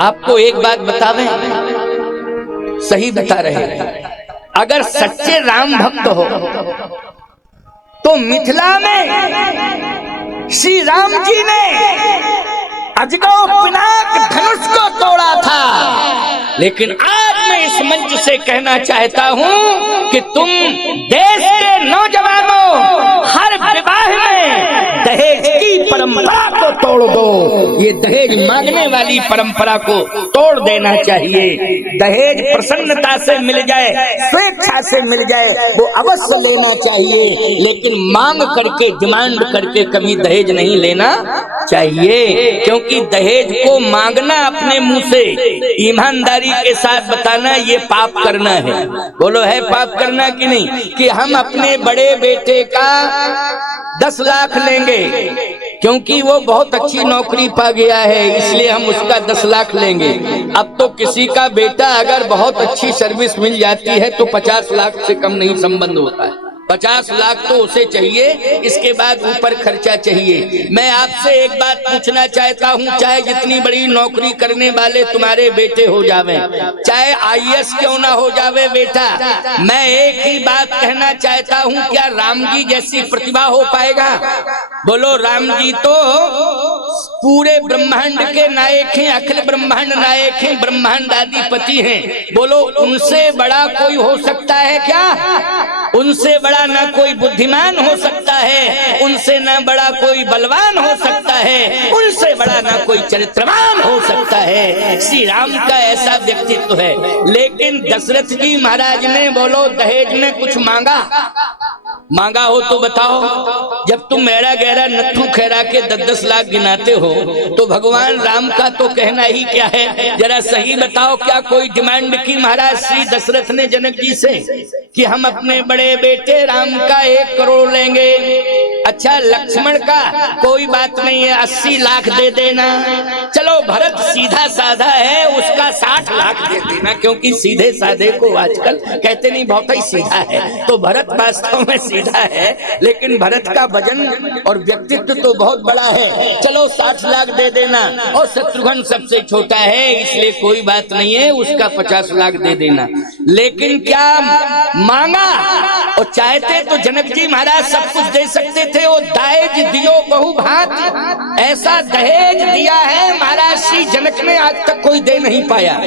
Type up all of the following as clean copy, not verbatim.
आपको एक बात बतावें, सही बता रहे हैं, अगर सच्चे राम भक्त हो तो मिथिला में श्री राम जी ने अजगौ पिनाक धनुष को तोड़ा था। लेकिन आज मैं इस मंच से कहना चाहता हूं कि तुम देश के नौजवानों हर विवाह में दहेज की परंपरा को तोड़ दो। ये दहेज मांगने वाली परंपरा को तोड़ देना चाहिए। दहेज प्रसन्नता से मिल जाए, स्वेच्छा से मिल जाए, वो अवश्य लेना चाहिए, लेकिन मांग करके, डिमांड करके कभी दहेज नहीं लेना चाहिए। क्योंकि दहेज को मांगना अपने मुंह से, ईमानदारी के साथ बताना, ये पाप करना है। बोलो, है पाप करना कि नहीं? कि हम अपने बड़े बेटे का 10 लाख लेंगे क्योंकि वो बहुत अच्छी नौकरी पा गया है, इसलिए हम उसका 10 लाख लेंगे। अब तो किसी का बेटा अगर बहुत अच्छी सर्विस मिल जाती है तो 50 लाख से कम नहीं संबंध होता है। 50 लाख तो उसे चाहिए, इसके बाद ऊपर खर्चा चाहिए। मैं आपसे एक बात पूछना चाहता हूं, चाहे जितनी बड़ी नौकरी करने वाले तुम्हारे बेटे हो जावे, चाहे IAS क्यों ना हो जावे बेटा, मैं एक ही बात कहना चाहता हूं, क्या राम जी जैसी प्रतिभा हो पाएगा? बोलो, राम जी तो पूरे ब्रह्मांड के नायक हैं, अखिल ब्रह्मांड नायक हैं, ब्रह्मांड आदिपति हैं। बोलो, उनसे बड़ा कोई हो सकता है क्या? उनसे बड़ा ना कोई बुद्धिमान हो सकता है, उनसे ना बड़ा कोई बलवान हो सकता है, उनसे बड़ा ना कोई चरित्रवान हो सकता है। श्री राम का ऐसा व्यक्तित्व है। लेकिन दशरथ जी महाराज ने, बोलो, दहेज में कुछ मांगा हो तो बताओ। जब तुम मेरा गहरा नत्थू खैरा के 10-10 लाख गिनाते हो तो भगवान राम का तो कहना ही क्या है? जरा सही बताओ, क्या कोई डिमांड की महाराज श्री दशरथ ने जनक जी से कि हम अपने बड़े बेटे राम का 1 करोड़ लेंगे? अच्छा, लक्ष्मण का कोई बात नहीं है, 80 लाख दे देना। चलो, भरत सीधा साधा है, उसका 60 लाख दे देना, क्योंकि सीधे साधे को आजकल कहते नहीं बहुत ही सीधा है, तो भरत वास्तव में सीधा है, लेकिन भरत का वजन और व्यक्तित्व तो बहुत बड़ा है। चलो, 60 लाख दे देना। और शत्रुघ्न सबसे छोटा है, इसलिए कोई बात नहीं है, उसका 50 लाख दे देना। लेकिन क्या मांगा? और चाहते तो जनक जी महाराज सब कुछ दे सकते थे। वो दहेज दियो बहु भांति, ऐसा दहेज दिया है महाराज श्री जनक ने, आज तक कोई दे नहीं पाया।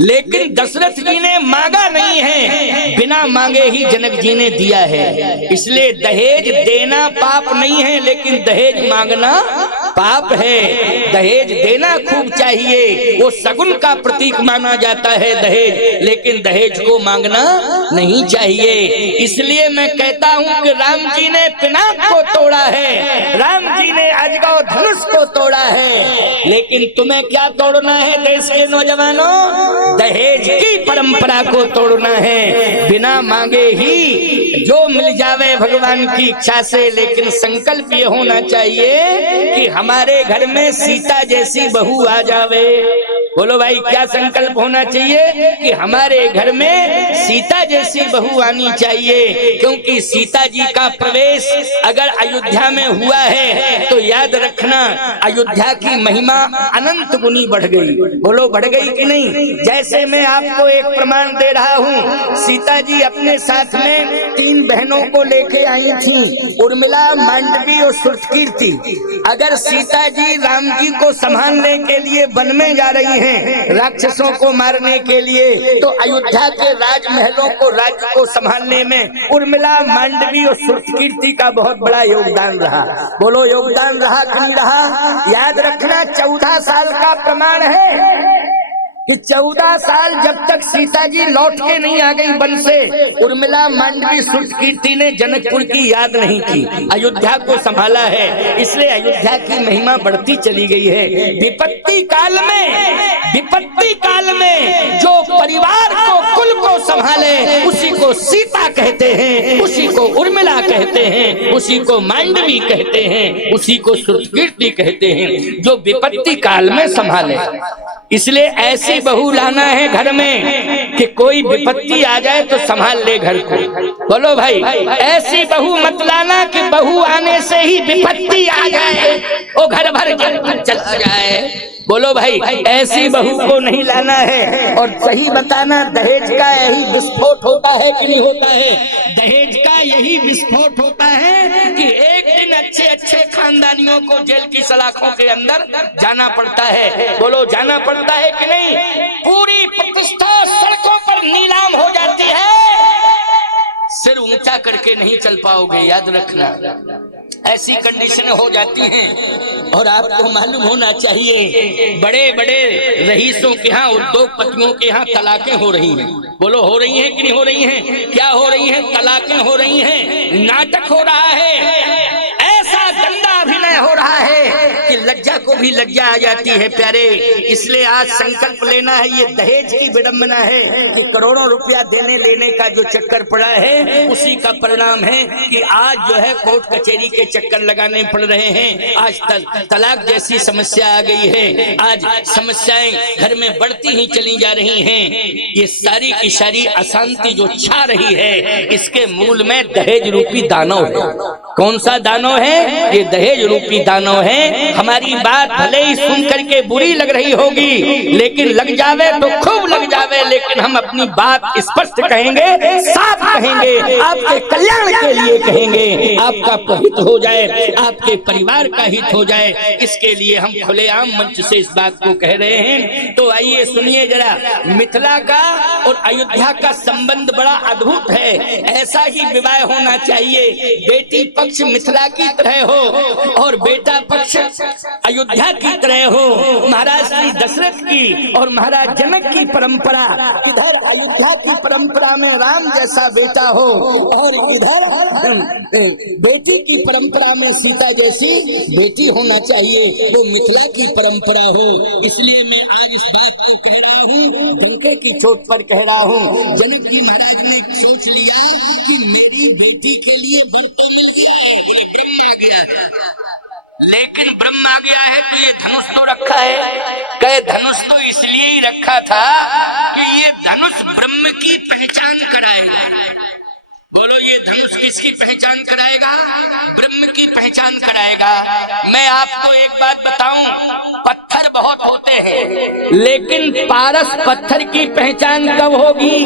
लेकिन दशरथ जी ने मांगा नहीं है, बिना मांगे ही जनक जी ने दिया है। इसलिए दहेज देना पाप नहीं है, लेकिन दहेज मांगना पाप है। दहेज देना खूब चाहिए, वो सगुन का प्रतीक माना जाता है दहेज, लेकिन दहेज को मांगना नहीं चाहिए। इसलिए मैं कहता हूं कि राम जी ने पिनाक को तोड़ा है, राम जी ने अजगौ धनुष को तोड़ा है, लेकिन तुम्हें क्या तोड़ना है देश के नौजवानों? दहेज की परंपरा को तोड़ना है। बिना मांगे ही जो मिल जावे भगवान की इच्छा से, लेकिन संकल्प ये होना चाहिए कि हमारे घर में सीता जैसी बहू आ जावे। बोलो भाई, क्या संकल्प होना चाहिए? कि हमारे घर में सीता जैसी बहू आनी चाहिए। क्योंकि सीता जी का प्रवेश अगर अयोध्या में हुआ है तो याद रखना, अयोध्या की महिमा अनंत गुनी बढ़ गई। बोलो, बढ़ गई कि नहीं? जैसे मैं आपको एक प्रमाण दे रहा हूँ, सीता जी अपने साथ में 3 बहनों को लेके आई थी, उर्मिला, मांडवी और सुरकीर्ति। अगर सीता जी राम जी को संभालने के लिए वन में जा रही है, राक्षसों को मारने के लिए, तो अयोध्या के राजमहलों को, राज्य को संभालने में उर्मिला, मांडवी और सुरकीर्ति का बहुत बड़ा योगदान रहा। बोलो, योगदान रहा कि नहीं रहा? याद रखना, 14 साल का प्रमाण है कि 14 साल जब तक सीता जी लौट के नहीं आ गई वन से, उर्मिला, मांडवी, सुरकीर्ति ने जनकपुर की याद नहीं की, अयोध्या को संभाला है। इसलिए अयोध्या की महिमा बढ़ती चली गई है। विपत्ति काल में जो परिवार को, कुल को संभाले, उसी को सीता कहते हैं, उसी को उर्मिला कहते हैं, उसी को मांडवी कहते हैं, उसी को सुरकीर्ति कहते हैं, जो विपत्ति काल में संभाले। इसलिए ऐसी बहू लाना है घर में कि कोई विपत्ति आ जाए तो संभाल ले घर को। बोलो भाई, ऐसी बहू मत लाना कि बहू आने से ही विपत्ति आ जाए, वो घर भर चला जाए। बोलो भाई, ऐसी बहू को नहीं लाना है। और सही बताना, दहेज का यही विस्फोट होता है कि नहीं होता है? दहेज का यही विस्फोट होता है कि एक दिन अच्छे अच्छे खानदानियों को जेल की सलाखों के अंदर जाना पड़ता है। बोलो, जाना पड़ता है कि नहीं? पूरी प्रतिष्ठा सड़कों पर नीलाम हो जाती है, सिर ऊंचा करके नहीं चल पाओगे, याद रखना। ऐसी कंडीशन हो जाती हैं। और आपको मालूम होना चाहिए, बड़े बड़े रईसों के यहाँ, उद्योगपतियों के यहाँ तलाकें हो रही हैं। बोलो, हो रही हैं कि नहीं हो रही हैं? क्या हो रही हैं? तलाकें हो रही हैं, नाटक हो रहा है, ऐसा गंदा अभिनय हो रहा है कि लज्जा को भी लज्जा आ जाती है प्यारे। इसलिए आज संकल्प लेना है, ये दहेज की विडंबना है कि करोड़ों रुपया देने लेने का जो चक्कर पड़ा है, उसी का परिणाम है कि आज जो है कोर्ट कचहरी के चक्कर लगाने पड़ रहे हैं। आज तलाक जैसी समस्या आ गई है, आज समस्याएं घर में बढ़ती ही चली जा रही हैं। ये सारी की सारी अशांति जो छा रही है, इसके मूल में दहेज रूपी दानव है। कौन सा दानव है? ये दहेज रूपी दानव है। हमारी बात भले ही सुन करके बुरी लग रही होगी, लेकिन लग जावे तो खूब लग जावे, लेकिन हम अपनी बात स्पष्ट कहेंगे, साफ कहेंगे, आपके कल्याण के लिए कहेंगे, आपका हित हो जाए, आपके परिवार का हित हो जाए, इसके लिए हम खुलेआम मंच से इस बात को कह रहे हैं। तो आइए सुनिए जरा, मिथिला का और अयोध्या का संबंध बड़ा अद्भुत है। ऐसा ही विवाह होना चाहिए, बेटी पक्ष मिथिला की तरह हो और बेटा पक्ष अयोध्या की तरह हो। महाराज श्री दशरथ की और महाराज जनक की परंपरा, इधर अयोध्या की परंपरा में राम जैसा बेटा हो और इधर बेटी की परंपरा में सीता जैसी बेटी होना चाहिए, वो मिथिला की परंपरा हो। इसलिए मैं आज इस बात को कह रहा हूँ, डंके की चोट पर कह रहा हूँ। जनक जी महाराज ने सोच लिया कि मेरी बेटी के लिए वर तो मिल गया है, बोले ब्रह्म आ गया है, लेकिन ब्रह्म आ गया है तो ये धनुष तो रखा है। कहे धनुष तो इसलिए ही रखा था कि ये धनुष ब्रह्म की पहचान कराएगा। बोलो, ये धनुष किसकी पहचान कराएगा? ब्रह्म की पहचान कराएगा। मैं आपको एक बात बताऊं, पत्थर बहुत होते हैं, लेकिन पारस पत्थर की पहचान कब होगी?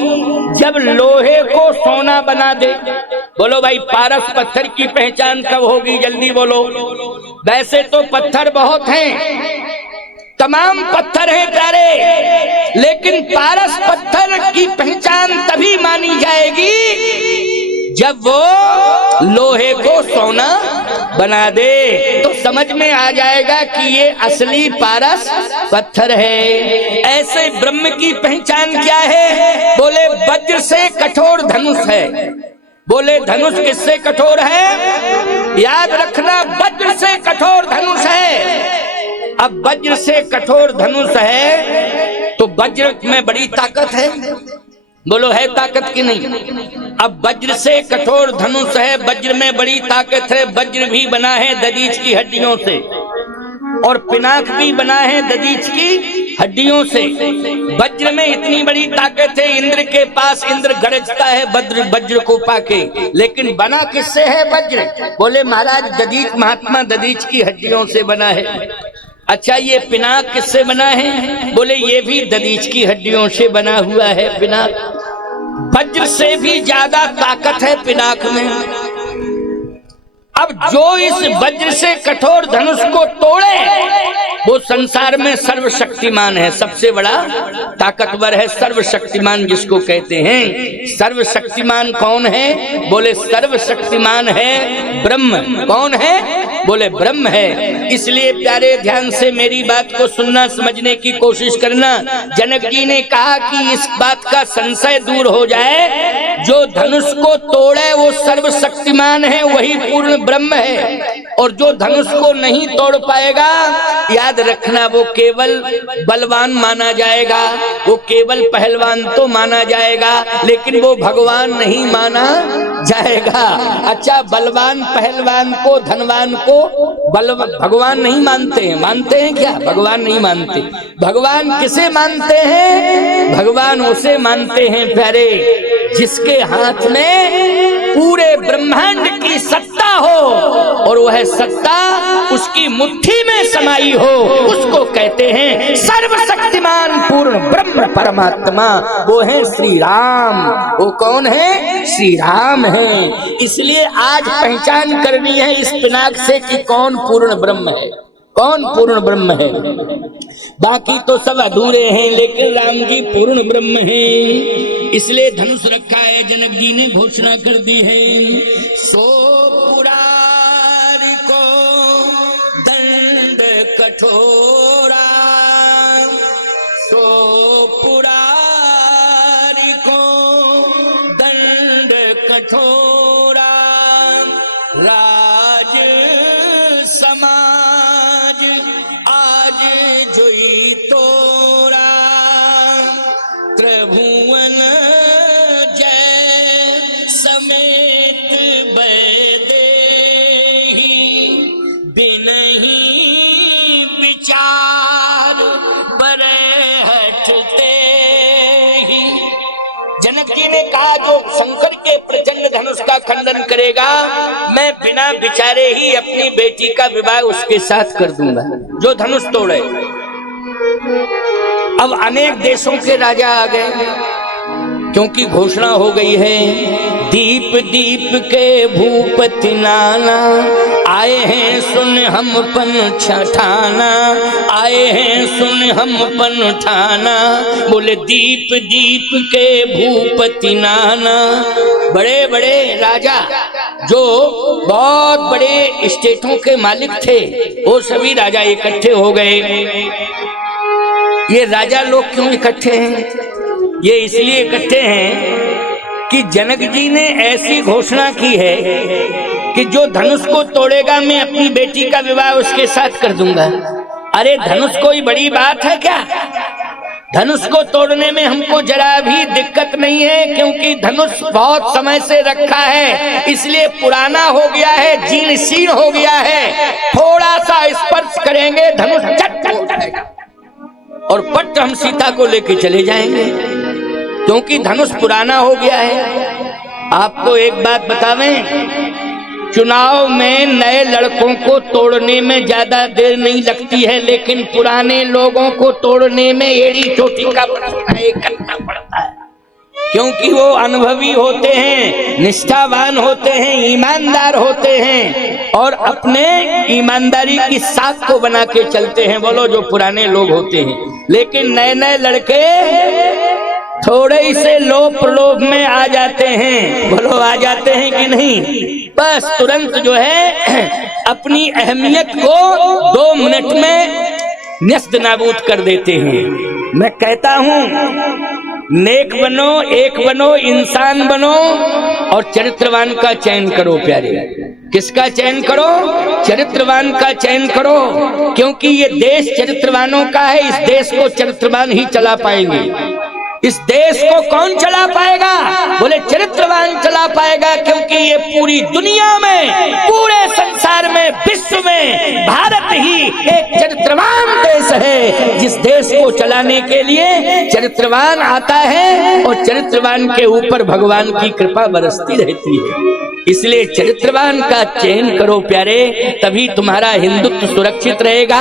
जब लोहे को सोना बना दे। बोलो भाई, पारस पत्थर की पहचान कब होगी? जल्दी बोलो। वैसे तो पत्थर बहुत हैं, तमाम पत्थर हैं प्यारे, लेकिन पारस पत्थर की पहचान तभी मानी जाएगी जब वो लोहे को सोना बना दे, तो समझ में आ जाएगा कि ये असली पारस पत्थर है। ऐसे ब्रह्म की पहचान क्या है? बोले वज्र से कठोर धनुष है। बोले धनुष किससे कठोर है? याद रखना, वज्र से कठोर धनुष है। अब वज्र से कठोर धनुष है तो वज्र में बड़ी ताकत है। बोलो, है ताकत की नहीं? अब वज्र से कठोर धनुष है, वज्र में बड़ी ताकत है। वज्र भी बना है दधीच की हड्डियों से और पिनाक भी बना है दधीच की हड्डियों से। वज्र में इतनी बड़ी ताकत है, इंद्र के पास इंद्र गरजता है वज्र को पाके, लेकिन बना किससे है वज्र? बोले महाराज दधीच, महात्मा दधीच की हड्डियों से बना है। अच्छा, ये पिनाक किससे बना है? बोले ये भी दधीच की हड्डियों से बना हुआ है पिनाक। वज्र से भी ज्यादा ताकत है पिनाक में। अब जो इस वज्र से कठोर धनुष को तोड़े वो संसार में सर्वशक्तिमान है, सबसे बड़ा ताकतवर है, सर्वशक्तिमान जिसको कहते हैं। सर्वशक्तिमान कौन है? बोले सर्वशक्तिमान है ब्रह्म। कौन है? बोले ब्रह्म है। इसलिए प्यारे ध्यान से मेरी बात को सुनना, समझने की कोशिश करना। जनक जी ने कहा कि इस बात का संशय दूर हो जाए, जो धनुष को तोड़े वो सर्वशक्तिमान है, वही पूर्ण ब्रह्म है। और जो धनुष को नहीं तोड़ पाएगा, याद रखना वो केवल बलवान माना जाएगा, वो केवल पहलवान तो माना जाएगा, लेकिन वो भगवान नहीं माना जाएगा। अच्छा, बलवान पहलवान को, धनवान को भगवान नहीं मानते हैं। मानते हैं क्या? भगवान नहीं मानते। भगवान किसे मानते हैं? भगवान उसे मानते हैं प्यारे, जिसके हाथ में पूरे ब्रह्मांड की सत्ता हो और वह सत्ता उसकी मुट्ठी में समाई हो, उसको कहते हैं सर्वशक्तिमान पूर्ण ब्रह्म परमात्मा। वो है श्री राम। वो कौन है? श्री राम है। इसलिए आज पहचान करनी है इस पिनाक से कि कौन पूर्ण ब्रह्म है, कौन पूर्ण ब्रह्म है। बाकी तो सब अधूरे हैं, लेकिन राम जी पूर्ण ब्रह्म हैं। इसलिए धनुष रखा है। जनक जी ने घोषणा कर दी है, सो पुरारी को दंड कठोरा, सो पुरारी को दंड कठोरा, राज समाज आज जोई तोरा, त्रिभुवन जय समेत बैदेही, बिनहि विचार बरे हटते ही। जनक जी ने कहा, जो शंकर के प्रचंड धनुष का खंडन करेगा, मैं बिना विचारे ही अपनी बेटी का विवाह उसके साथ कर दूंगा। जो धनुष तोड़े। अब अनेक देशों के राजा आ गए, क्योंकि घोषणा हो गई है, दीप दीप के भूपति नाना, आए हैं सुन हम पन ठाना, आए हैं सुन हम पन ठाना। बोले दीप दीप के भूपति नाना। बड़े बड़े राजा जो बहुत बड़े स्टेटों के मालिक थे, वो सभी राजा इकट्ठे हो गए। ये राजा लोग क्यों इकट्ठे हैं? ये इसलिए इकट्ठे हैं कि जनक जी ने ऐसी घोषणा की है कि जो धनुष को तोड़ेगा, मैं अपनी बेटी का विवाह उसके साथ कर दूंगा। अरे धनुष कोई बड़ी बात है क्या? धनुष को तोड़ने में हमको जरा भी दिक्कत नहीं है, क्योंकि धनुष बहुत समय से रखा है, इसलिए पुराना हो गया है, जीर्ण शीर्ण हो गया है। थोड़ा सा स्पर्श करेंगे, धनुष चट हो जाएगा और पट हम सीता को लेके चले जाएंगे, क्योंकि धनुष पुराना हो गया है। आपको एक बात बतावें, चुनाव में नए लड़कों को तोड़ने में ज्यादा देर नहीं लगती है, लेकिन पुराने लोगों को तोड़ने में एड़ी चोटी का करना पड़ता है, क्योंकि वो अनुभवी होते हैं, निष्ठावान होते हैं, ईमानदार होते हैं और अपने ईमानदारी की साख को बना के चलते हैं। बोलो, जो पुराने लोग होते हैं। लेकिन नए नए लड़के थोड़े ही से लोभ प्रलोभ में आ जाते हैं। बोलो, आ जाते हैं कि नहीं? बस तुरंत जो है अपनी अहमियत को 2 मिनट में नष्ट नाबूद कर देते हैं। मैं कहता हूं, नेक बनो, एक बनो, इंसान बनो और चरित्रवान का चयन करो प्यारे। किसका चयन करो? चरित्रवान का चयन करो, क्योंकि ये देश चरित्रवानों का है। इस देश को चरित्रवान ही चला पाएंगे। इस देश को कौन चला पाएगा? बोले चरित्रवान चला पाएगा, क्योंकि ये पूरी दुनिया में, पूरे संसार में, विश्व में भारत ही एक चरित्रवान देश है। जिस देश को चलाने के लिए चरित्रवान आता है और चरित्रवान के ऊपर भगवान की कृपा बरसती रहती है। इसलिए चरित्रवान का चयन करो प्यारे, तभी तुम्हारा हिंदुत्व सुरक्षित रहेगा,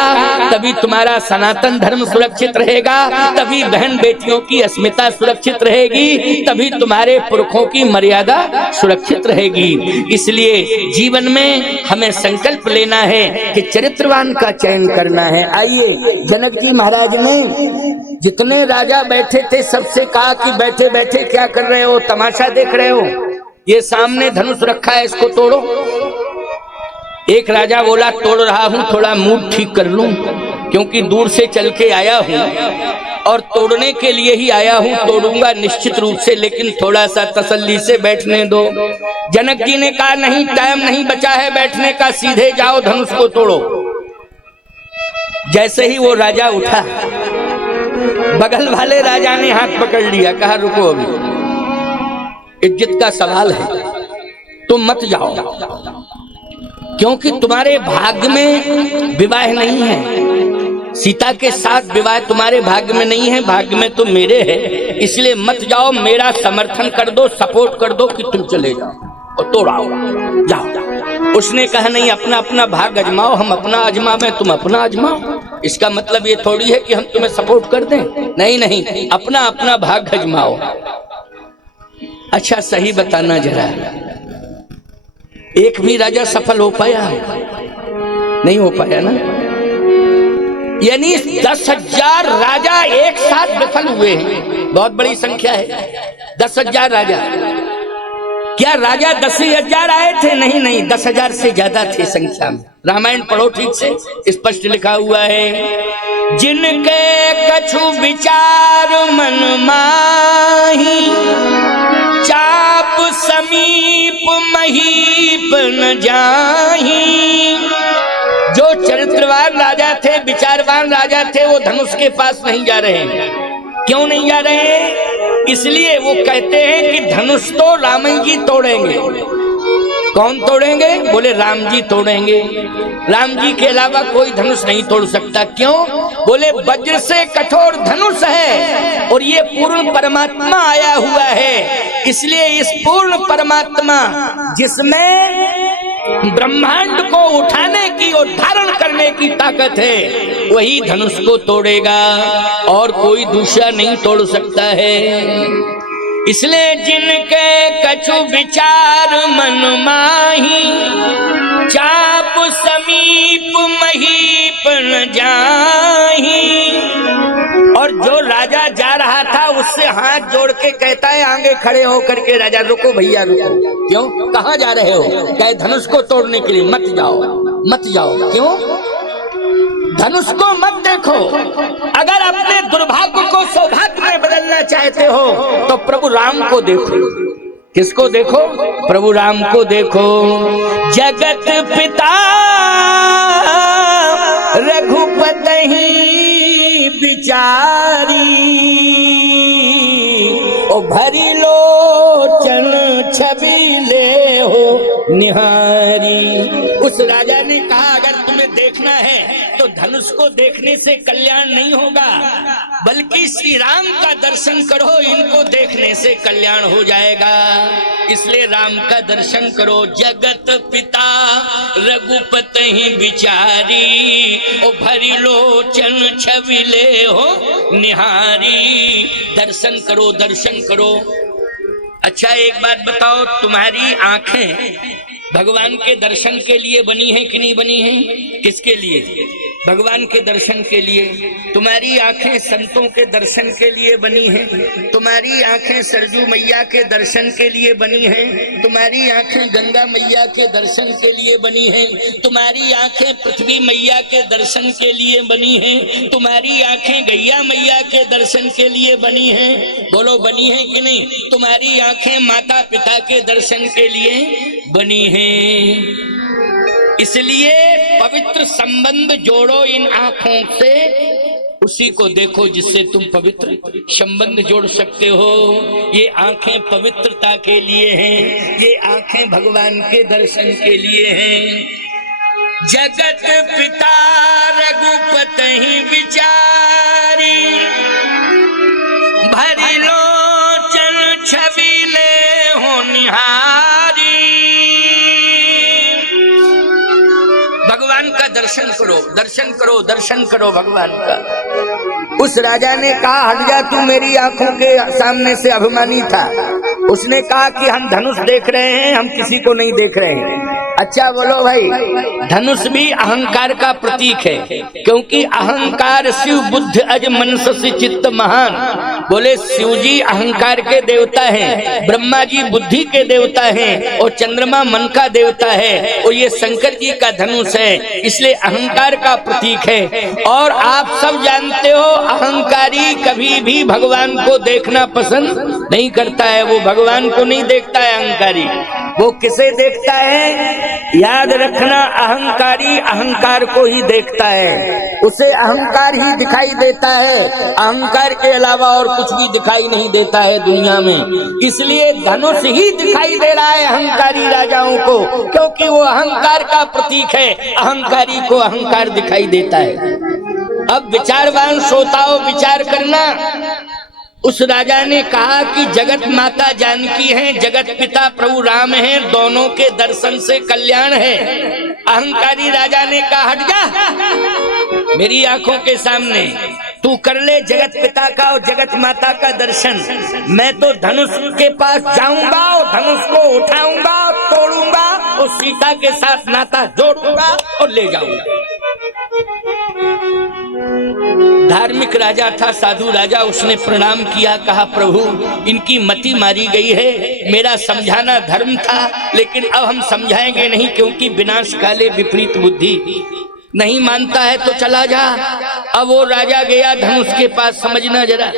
तभी तुम्हारा सनातन धर्म सुरक्षित रहेगा, तभी बहन बेटियों की अस्मिता सुरक्षित रहेगी, तभी तुम्हारे पुरखों की मर्यादा सुरक्षित रहेगी। इसलिए जीवन में हमें संकल्प लेना है कि चरित्रवान का चयन करना है। आइए, जनक जी महाराज ने जितने राजा बैठे थे सबसे कहा कि बैठे बैठे क्या कर रहे हो, तमाशा देख रहे हो? ये सामने धनुष रखा है, इसको तोड़ो। एक राजा बोला, तोड़ रहा हूं, थोड़ा मूड ठीक कर लूं, क्योंकि दूर से चल के आया हूं और तोड़ने के लिए ही आया हूं, तोड़ूंगा निश्चित रूप से, लेकिन थोड़ा सा तसल्ली से बैठने दो। जनक जी ने कहा नहीं, टाइम नहीं बचा है बैठने का, सीधे जाओ धनुष को तोड़ो। जैसे ही वो राजा उठा, बगल वाले राजा ने हाथ पकड़ लिया, कहा रुको, अभी इज्जत का सवाल है, तुम मत जाओ, क्योंकि तुम्हारे भाग्य में विवाह नहीं है, सीता के साथ विवाह तुम्हारे भाग्य में नहीं है, भाग्य में तो मेरे है, इसलिए मत जाओ, मेरा समर्थन कर दो, सपोर्ट कर दो कि तुम चले जाओ और तोड़ाओ, जाओ। उसने कहा नहीं, अपना अपना भाग अजमाओ, हम अपना अजमावे, तुम अपना अजमाओ। इसका मतलब ये थोड़ी है कि हम तुम्हें सपोर्ट कर दें, नहीं नहीं, अपना अपना भाग अजमाओ। अच्छा सही बताना जरा, एक भी राजा सफल हो पाया? नहीं हो पाया ना। यानी 10,000 राजा एक साथ विफल हुए हैं, बहुत बड़ी संख्या है 10,000 राजा। क्या राजा 10,000 आए थे? नहीं नहीं, 10,000 से ज्यादा थे संख्या में। रामायण पढ़ो ठीक से, स्पष्ट लिखा हुआ है, जिनके कछु विचार मन माही, चाप समीप महीप न जाही। जो चरित्रवान राजा थे, विचारवान राजा थे, वो धनुष के पास नहीं जा रहे हैं। क्यों नहीं जा रहे हैं? इसलिए वो कहते हैं कि धनुष तो राम जी तोड़ेंगे। कौन तोड़ेंगे? बोले राम जी तोड़ेंगे। राम जी के अलावा कोई धनुष नहीं तोड़ सकता। क्यों? बोले वज्र से कठोर धनुष है और ये पूर्ण परमात्मा आया हुआ है, इसलिए इस पूर्ण परमात्मा जिसमें ब्रह्मांड को उठाने की और धारण करने की ताकत है, वही धनुष को तोड़ेगा और कोई दूसरा नहीं तोड़ सकता है। इसलिए जिनके कछु विचार मन माही, चाप समीप महीप न जाही। और जो राजा जा रहा था उससे हाथ जोड़ के कहता है, आगे खड़े होकर के, राजा रुको भैया रुको। क्यों? कहाँ जा रहे हो? कहे धनुष को तोड़ने के लिए। मत जाओ, मत जाओ। क्यों? धनुष को मत देखो। अगर अपने दुर्भाग्य को सौभाग्य में बदलना चाहते हो तो प्रभु राम को देखो। किसको देखो? प्रभु राम को देखो। जगत पिता रघुपति बिचारी, ओ भरी लोचन छवि ले हो निहारी। उस राजा ने कहा, अगर तुम्हें देखना है तो धनुष को देखने से कल्याण नहीं होगा, बल्कि श्री राम का दर्शन करो, इनको देखने से कल्याण हो जाएगा। इसलिए राम का दर्शन करो। जगत पिता रघुपति बिचारी, ओ भरी लोचन छवि ले हो निहारी। दर्शन करो, दर्शन करो। अच्छा एक बात बताओ, तुम्हारी आंखें भगवान के दर्शन के लिए बनी है कि नहीं बनी है? किसके लिए? भगवान के दर्शन के लिए। तुम्हारी आंखें संतों के दर्शन के लिए बनी हैं, तुम्हारी आंखें सरजू मैया के दर्शन के लिए बनी हैं, तुम्हारी आंखें गंगा मैया के दर्शन के लिए बनी हैं, तुम्हारी आंखें पृथ्वी मैया के दर्शन के लिए बनी हैं, तुम्हारी आंखें गैया मैया के दर्शन के लिए बनी हैं। बोलो बनी है कि नहीं? तुम्हारी आंखें माता पिता के दर्शन के लिए बनी हैं। इसलिए पवित्र संबंध जोड़ो इन आंखों से, उसी को देखो जिससे तुम पवित्र संबंध जोड़ सकते हो। ये आंखें पवित्रता के लिए हैं, ये आंखें भगवान के दर्शन के लिए हैं। जगत पिता रघुपति बिचारी, भरी लोचन छवि ले हो निहारी। भगवान का दर्शन करो, दर्शन करो, दर्शन करो भगवान का। उस राजा ने कहा, हट जा तू मेरी आंखों के सामने से, अभिमानी था। उसने कहा कि हम धनुष देख रहे हैं, हम किसी को नहीं देख रहे हैं। अच्छा बोलो भाई, धनुष भी अहंकार का प्रतीक है, क्योंकि अहंकार शिव बुद्ध अज मनस चित्त महान। बोले शिव जी अहंकार के देवता हैं, ब्रह्मा जी बुद्धि के देवता हैं और चंद्रमा मन का देवता है और ये शंकर जी का धनुष है, इसलिए अहंकार का प्रतीक है। और आप सब जानते हो अहंकारी कभी भी भगवान को देखना पसंद नहीं करता है, वो भगवान को नहीं देखता है अहंकारी, वो किसे देखता है? याद रखना, अहंकारी अहंकार को ही देखता है, उसे अहंकार ही दिखाई देता है, अहंकार के अलावा और कुछ भी दिखाई नहीं देता है दुनिया में। इसलिए धनुष ही दिखाई दे रहा है अहंकारी राजाओं को, क्योंकि वो अहंकार का प्रतीक है, अहंकारी को अहंकार दिखाई देता है। अब विचारवान श्रोताओं विचार करना, उस राजा ने कहा कि जगत माता जानकी हैं, जगत पिता प्रभु राम हैं, दोनों के दर्शन से कल्याण है। अहंकारी राजा ने कहा हट जा मेरी आंखों के सामने, तू कर ले जगत पिता का और जगत माता का दर्शन, मैं तो धनुष के पास जाऊंगा और धनुष को उठाऊंगा और तोड़ूंगा और सीता के साथ नाता जोड़ूंगा और ले जाऊंगा। धार्मिक राजा था, साधु राजा, उसने प्रणाम किया, कहा प्रभु इनकी मति मारी गई है, मेरा समझाना धर्म था लेकिन अब हम समझाएंगे नहीं, क्योंकि विनाश काले विपरीत बुद्धि, नहीं मानता है तो चला जा। अब वो राजा गया धनुष के पास, समझना जरा,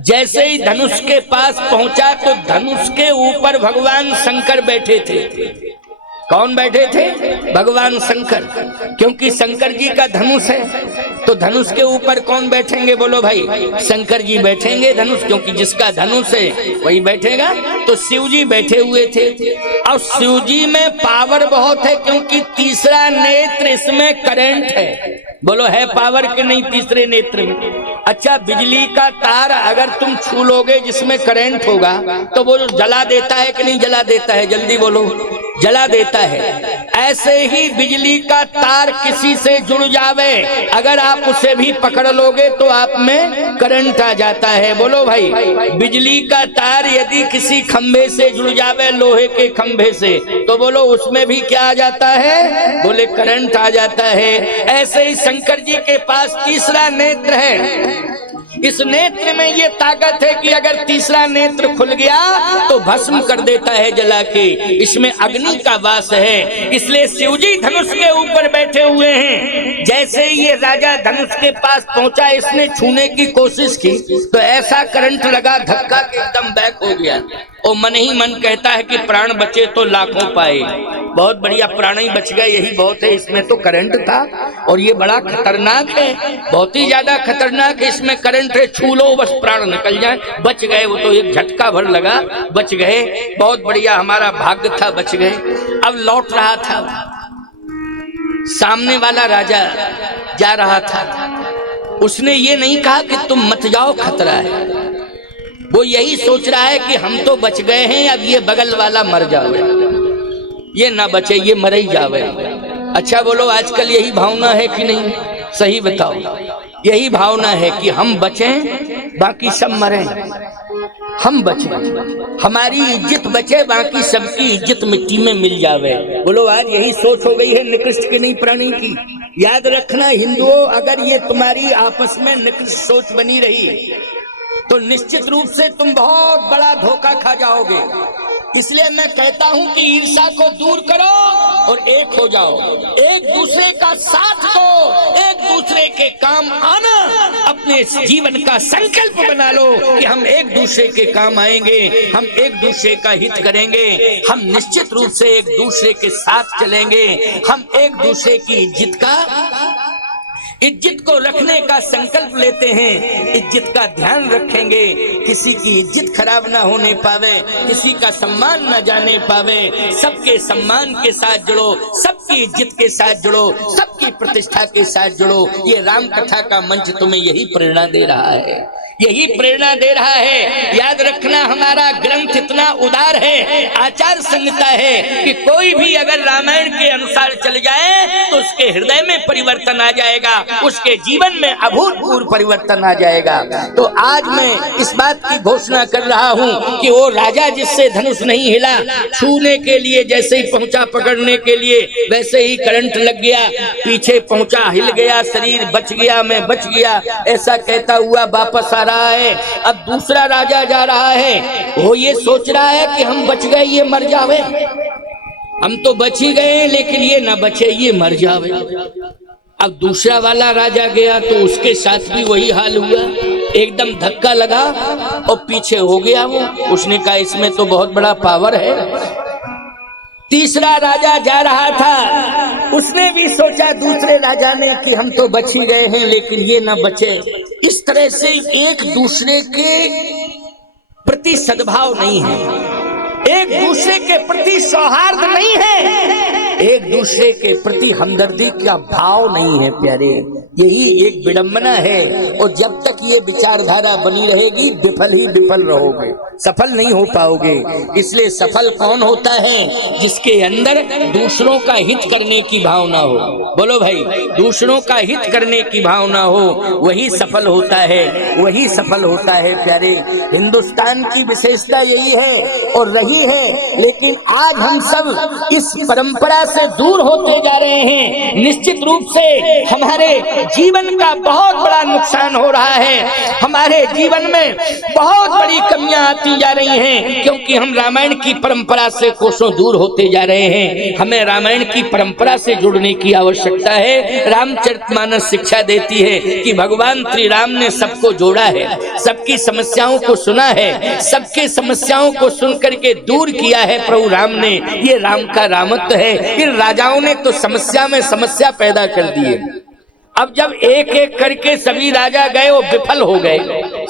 जैसे ही धनुष के पास पहुंचा तो धनुष के ऊपर भगवान शंकर बैठे थे। कौन बैठे थे? भगवान शंकर, क्योंकि शंकर जी का धनुष है तो धनुष के ऊपर कौन बैठेंगे? बोलो भाई, शंकर जी बैठेंगे धनुष, क्योंकि जिसका धनुष है वही बैठेगा। तो शिव जी बैठे हुए थे और शिव जी में पावर बहुत है, क्योंकि तीसरा नेत्र इसमें करंट है। बोलो है पावर कि नहीं तीसरे नेत्र में? अच्छा, बिजली का तार अगर तुम छू लोगे जिसमें करंट होगा तो वो जला देता है कि नहीं जला देता है? जल्दी बोलो, जला देता है। ऐसे ही बिजली का तार किसी से जुड़ जावे, अगर आप उसे भी पकड़ लोगे तो आप में करंट आ जाता है। बोलो भाई, बिजली का तार यदि किसी खंभे से जुड़ जावे, लोहे के खंभे से, तो बोलो उसमें भी क्या आ जाता है? बोले करंट आ जाता है। ऐसे ही शंकर जी के पास तीसरा नेत्र है, इस नेत्र में ये ताकत है कि अगर तीसरा नेत्र खुल गया तो भस्म कर देता है जला के, इसमें अग्नि का वास है। इसलिए शिवजी धनुष के ऊपर बैठे हुए हैं। जैसे ही ये राजा धनुष के पास पहुंचा, इसने छूने की कोशिश की तो ऐसा करंट लगा, धक्का के एकदम बैक हो गया। और मन ही मन कहता है कि प्राण बचे तो लाखों पाए, बहुत बढ़िया, प्राण ही बच गए यही बहुत है। इसमें तो करंट था और ये बड़ा खतरनाक है, बहुत ही ज्यादा खतरनाक है। इसमें करंट है, छू लो बस प्राण निकल जाए। बच गए, वो तो एक झटका भर लगा, बच गए, बहुत बढ़िया, हमारा भाग्य था, बच गए। अब लौट रहा था, सामने वाला राजा जा रहा था, उसने ये नहीं कहा कि तुम मत जाओ खतरा है, वो यही सोच रहा है कि हम तो बच गए हैं, अब ये बगल वाला मर जावे, ये ना बचे, ये मर ही जावे। अच्छा बोलो, आजकल यही भावना है कि नहीं? सही बताओ, यही भावना है कि हम बचें बाकी सब मरें, हम बचें, हमारी इज्जत बचे, बाकी सबकी इज्जत मिट्टी में मिल जावे। बोलो, आज यही सोच हो गई है निकृष्ट की नहीं प्राणी की। याद रखना हिंदुओं, अगर ये तुम्हारी आपस में निकृष्ट सोच बनी रही तो निश्चित रूप से तुम बहुत बड़ा धोखा खा जाओगे। इसलिए मैं कहता हूं कि ईर्ष्या को दूर करो और एक हो जाओ, एक दूसरे का साथ दो, एक दूसरे के काम आना, अपने जीवन का संकल्प बना लो कि हम एक दूसरे के काम आएंगे, हम एक दूसरे का हित करेंगे, हम निश्चित रूप से एक दूसरे के साथ चलेंगे, हम एक दूसरे की इज्जत को रखने का संकल्प लेते हैं, इज्जत का ध्यान रखेंगे, किसी की इज्जत खराब ना होने पावे, किसी का सम्मान ना जाने पावे, सबके सम्मान के साथ जुड़ो, सबकी इज्जत के साथ जुड़ो, सबकी प्रतिष्ठा के साथ जुड़ो। ये राम कथा का मंच तुम्हें यही प्रेरणा दे रहा है, यही प्रेरणा दे रहा है। याद रखना, हमारा ग्रंथ इतना उदार है, आचार संहिता है कि कोई भी अगर रामायण के अनुसार चल जाए तो उसके हृदय में परिवर्तन आ जाएगा, उसके जीवन में अभूतपूर्व परिवर्तन आ जाएगा। तो आज मैं इस बात की घोषणा कर रहा हूं कि वो राजा जिससे धनुष नहीं हिला, छूने के लिए जैसे ही पहुंचा पकड़ने के लिए, वैसे ही करंट लग गया, पीछे पहुंचा, हिल गया शरीर, बच गया, मैं बच गया, ऐसा कहता हुआ वापस आ रहा है। अब दूसरा राजा जा रहा है, वो ये सोच रहा है कि हम बच गए, ये मर जावे, हम तो बच ही गए, लेकिन ये ना बचे, ये मर जावे। अब दूसरा वाला राजा गया तो उसके साथ भी वही हाल हुआ, एकदम धक्का लगा और पीछे हो गया वो। उसने कहा इसमें तो बहुत बड़ा पावर है। तीसरा राजा जा रहा था, उसने भी सोचा दूसरे राजा ने कि हम तो बच ही गए हैं, लेकिन ये ना बचे। इस तरह से एक दूसरे के प्रति सद्भाव नहीं है, एक दूसरे के प्रति सौहार्द नहीं है, एक दूसरे के प्रति हमदर्दी का भाव नहीं है प्यारे। यही एक विडंबना है, और जब तक ये विचारधारा बनी रहेगी विफल ही विफल रहोगे, सफल नहीं हो पाओगे। इसलिए सफल कौन होता है? जिसके अंदर दूसरों का हित करने की भावना हो। बोलो भाई, दूसरों का हित करने की भावना हो, वही सफल होता है, वही सफल होता है प्यारे। हिंदुस्तान की विशेषता यही है और रही है, लेकिन आज हम सब इस परंपरा से दूर होते जा रहे हैं। निश्चित रूप से हमारे जीवन का बहुत बड़ा नुकसान हो रहा है, हमारे जीवन में बहुत बड़ी कमियां आती जा रही हैं, क्योंकि हम रामायण की परंपरा से कोसों दूर होते जा रहे हैं। हमें रामायण की परंपरा से जुड़ने की आवश्यकता है। रामचरितमानस शिक्षा देती है कि भगवान श्री राम ने सबको जोड़ा है, सबकी समस्याओं को सुना है, सबकी समस्याओं को सुन करके दूर किया है प्रभु राम ने। ये राम का रामत्व है। इन राजाओं ने तो समस्या में समस्या पैदा कर दी है। अब जब एक एक करके सभी राजा गए, वो विफल हो गए,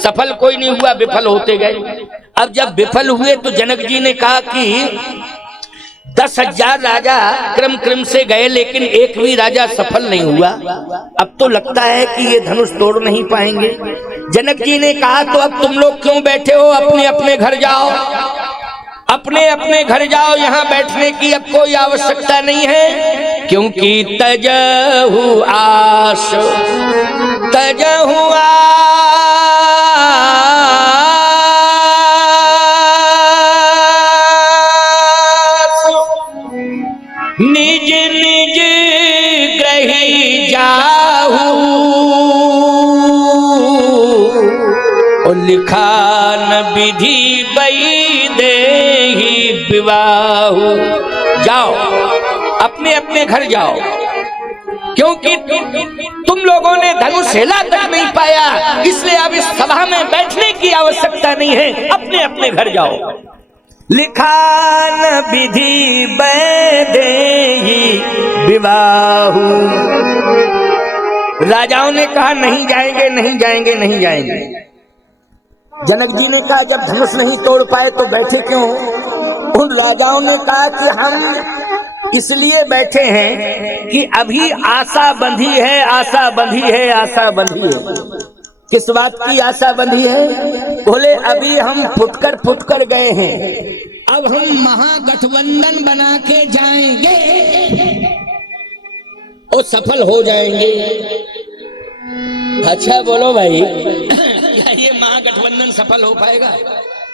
सफल कोई नहीं हुआ, विफल होते गए। अब जब विफल हुए तो जनक जी ने कहा कि 10,000 राजा क्रम क्रम से गए, लेकिन एक भी राजा सफल नहीं हुआ। अब तो लगता है कि ये धनुष तोड़ नहीं पाएंगे। जनक जी ने कहा तो अब तुम लोग क्यों बैठे हो, अपने अपने घर जाओ, अपने अपने घर जाओ, यहाँ बैठने की अब कोई आवश्यकता नहीं है। क्योंकि तजहु आस, तजहु निज निज ग्रही जाहू, और लिखा न विधि बई देहि विवाहु। जाओ, अपने अपने घर जाओ, क्योंकि तुम लोगों ने धनुष हिला तक नहीं पाया, इसलिए अब इस सभा में बैठने की आवश्यकता नहीं है, अपने अपने घर जाओ। लिखा न विधि बई देहि विवाहु। राजाओं ने कहा नहीं जाएंगे, नहीं जाएंगे, नहीं जाएंगे। जनक जी ने कहा जब धनुष नहीं तोड़ पाए तो बैठे क्यों? उन राजाओं ने कहा कि हम इसलिए बैठे हैं कि अभी आशा बंधी है, आशा बंधी है, आशा बंधी है। किस बात की आशा बंधी है? बोले अभी हम फुटकर गए हैं, अब हम महागठबंधन बना के जाएंगे और सफल हो जाएंगे। अच्छा बोलो भाई, क्या ये महागठबंधन सफल हो पाएगा?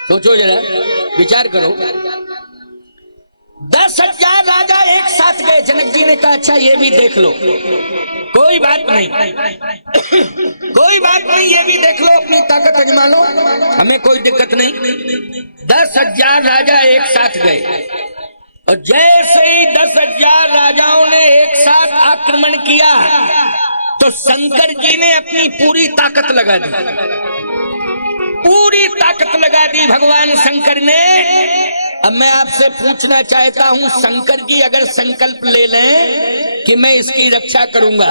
सोचो जरा, विचार करो। 10,000 राजा एक साथ गए। जनक जी ने कहा अच्छा ये भी देख लो, कोई बात नहीं, कोई बात नहीं, ये भी देख लो, अपनी ताकत आजमा लो, हमें कोई दिक्कत नहीं। 10,000 राजा एक साथ गए, और जैसे ही 10,000 राजाओं ने एक साथ आक्रमण किया तो शंकर जी ने अपनी पूरी ताकत लगा दी, पूरी ताकत लगा दी भगवान शंकर ने। अब मैं आपसे पूछना चाहता हूं, शंकर जी अगर संकल्प ले लें कि मैं इसकी रक्षा करूंगा,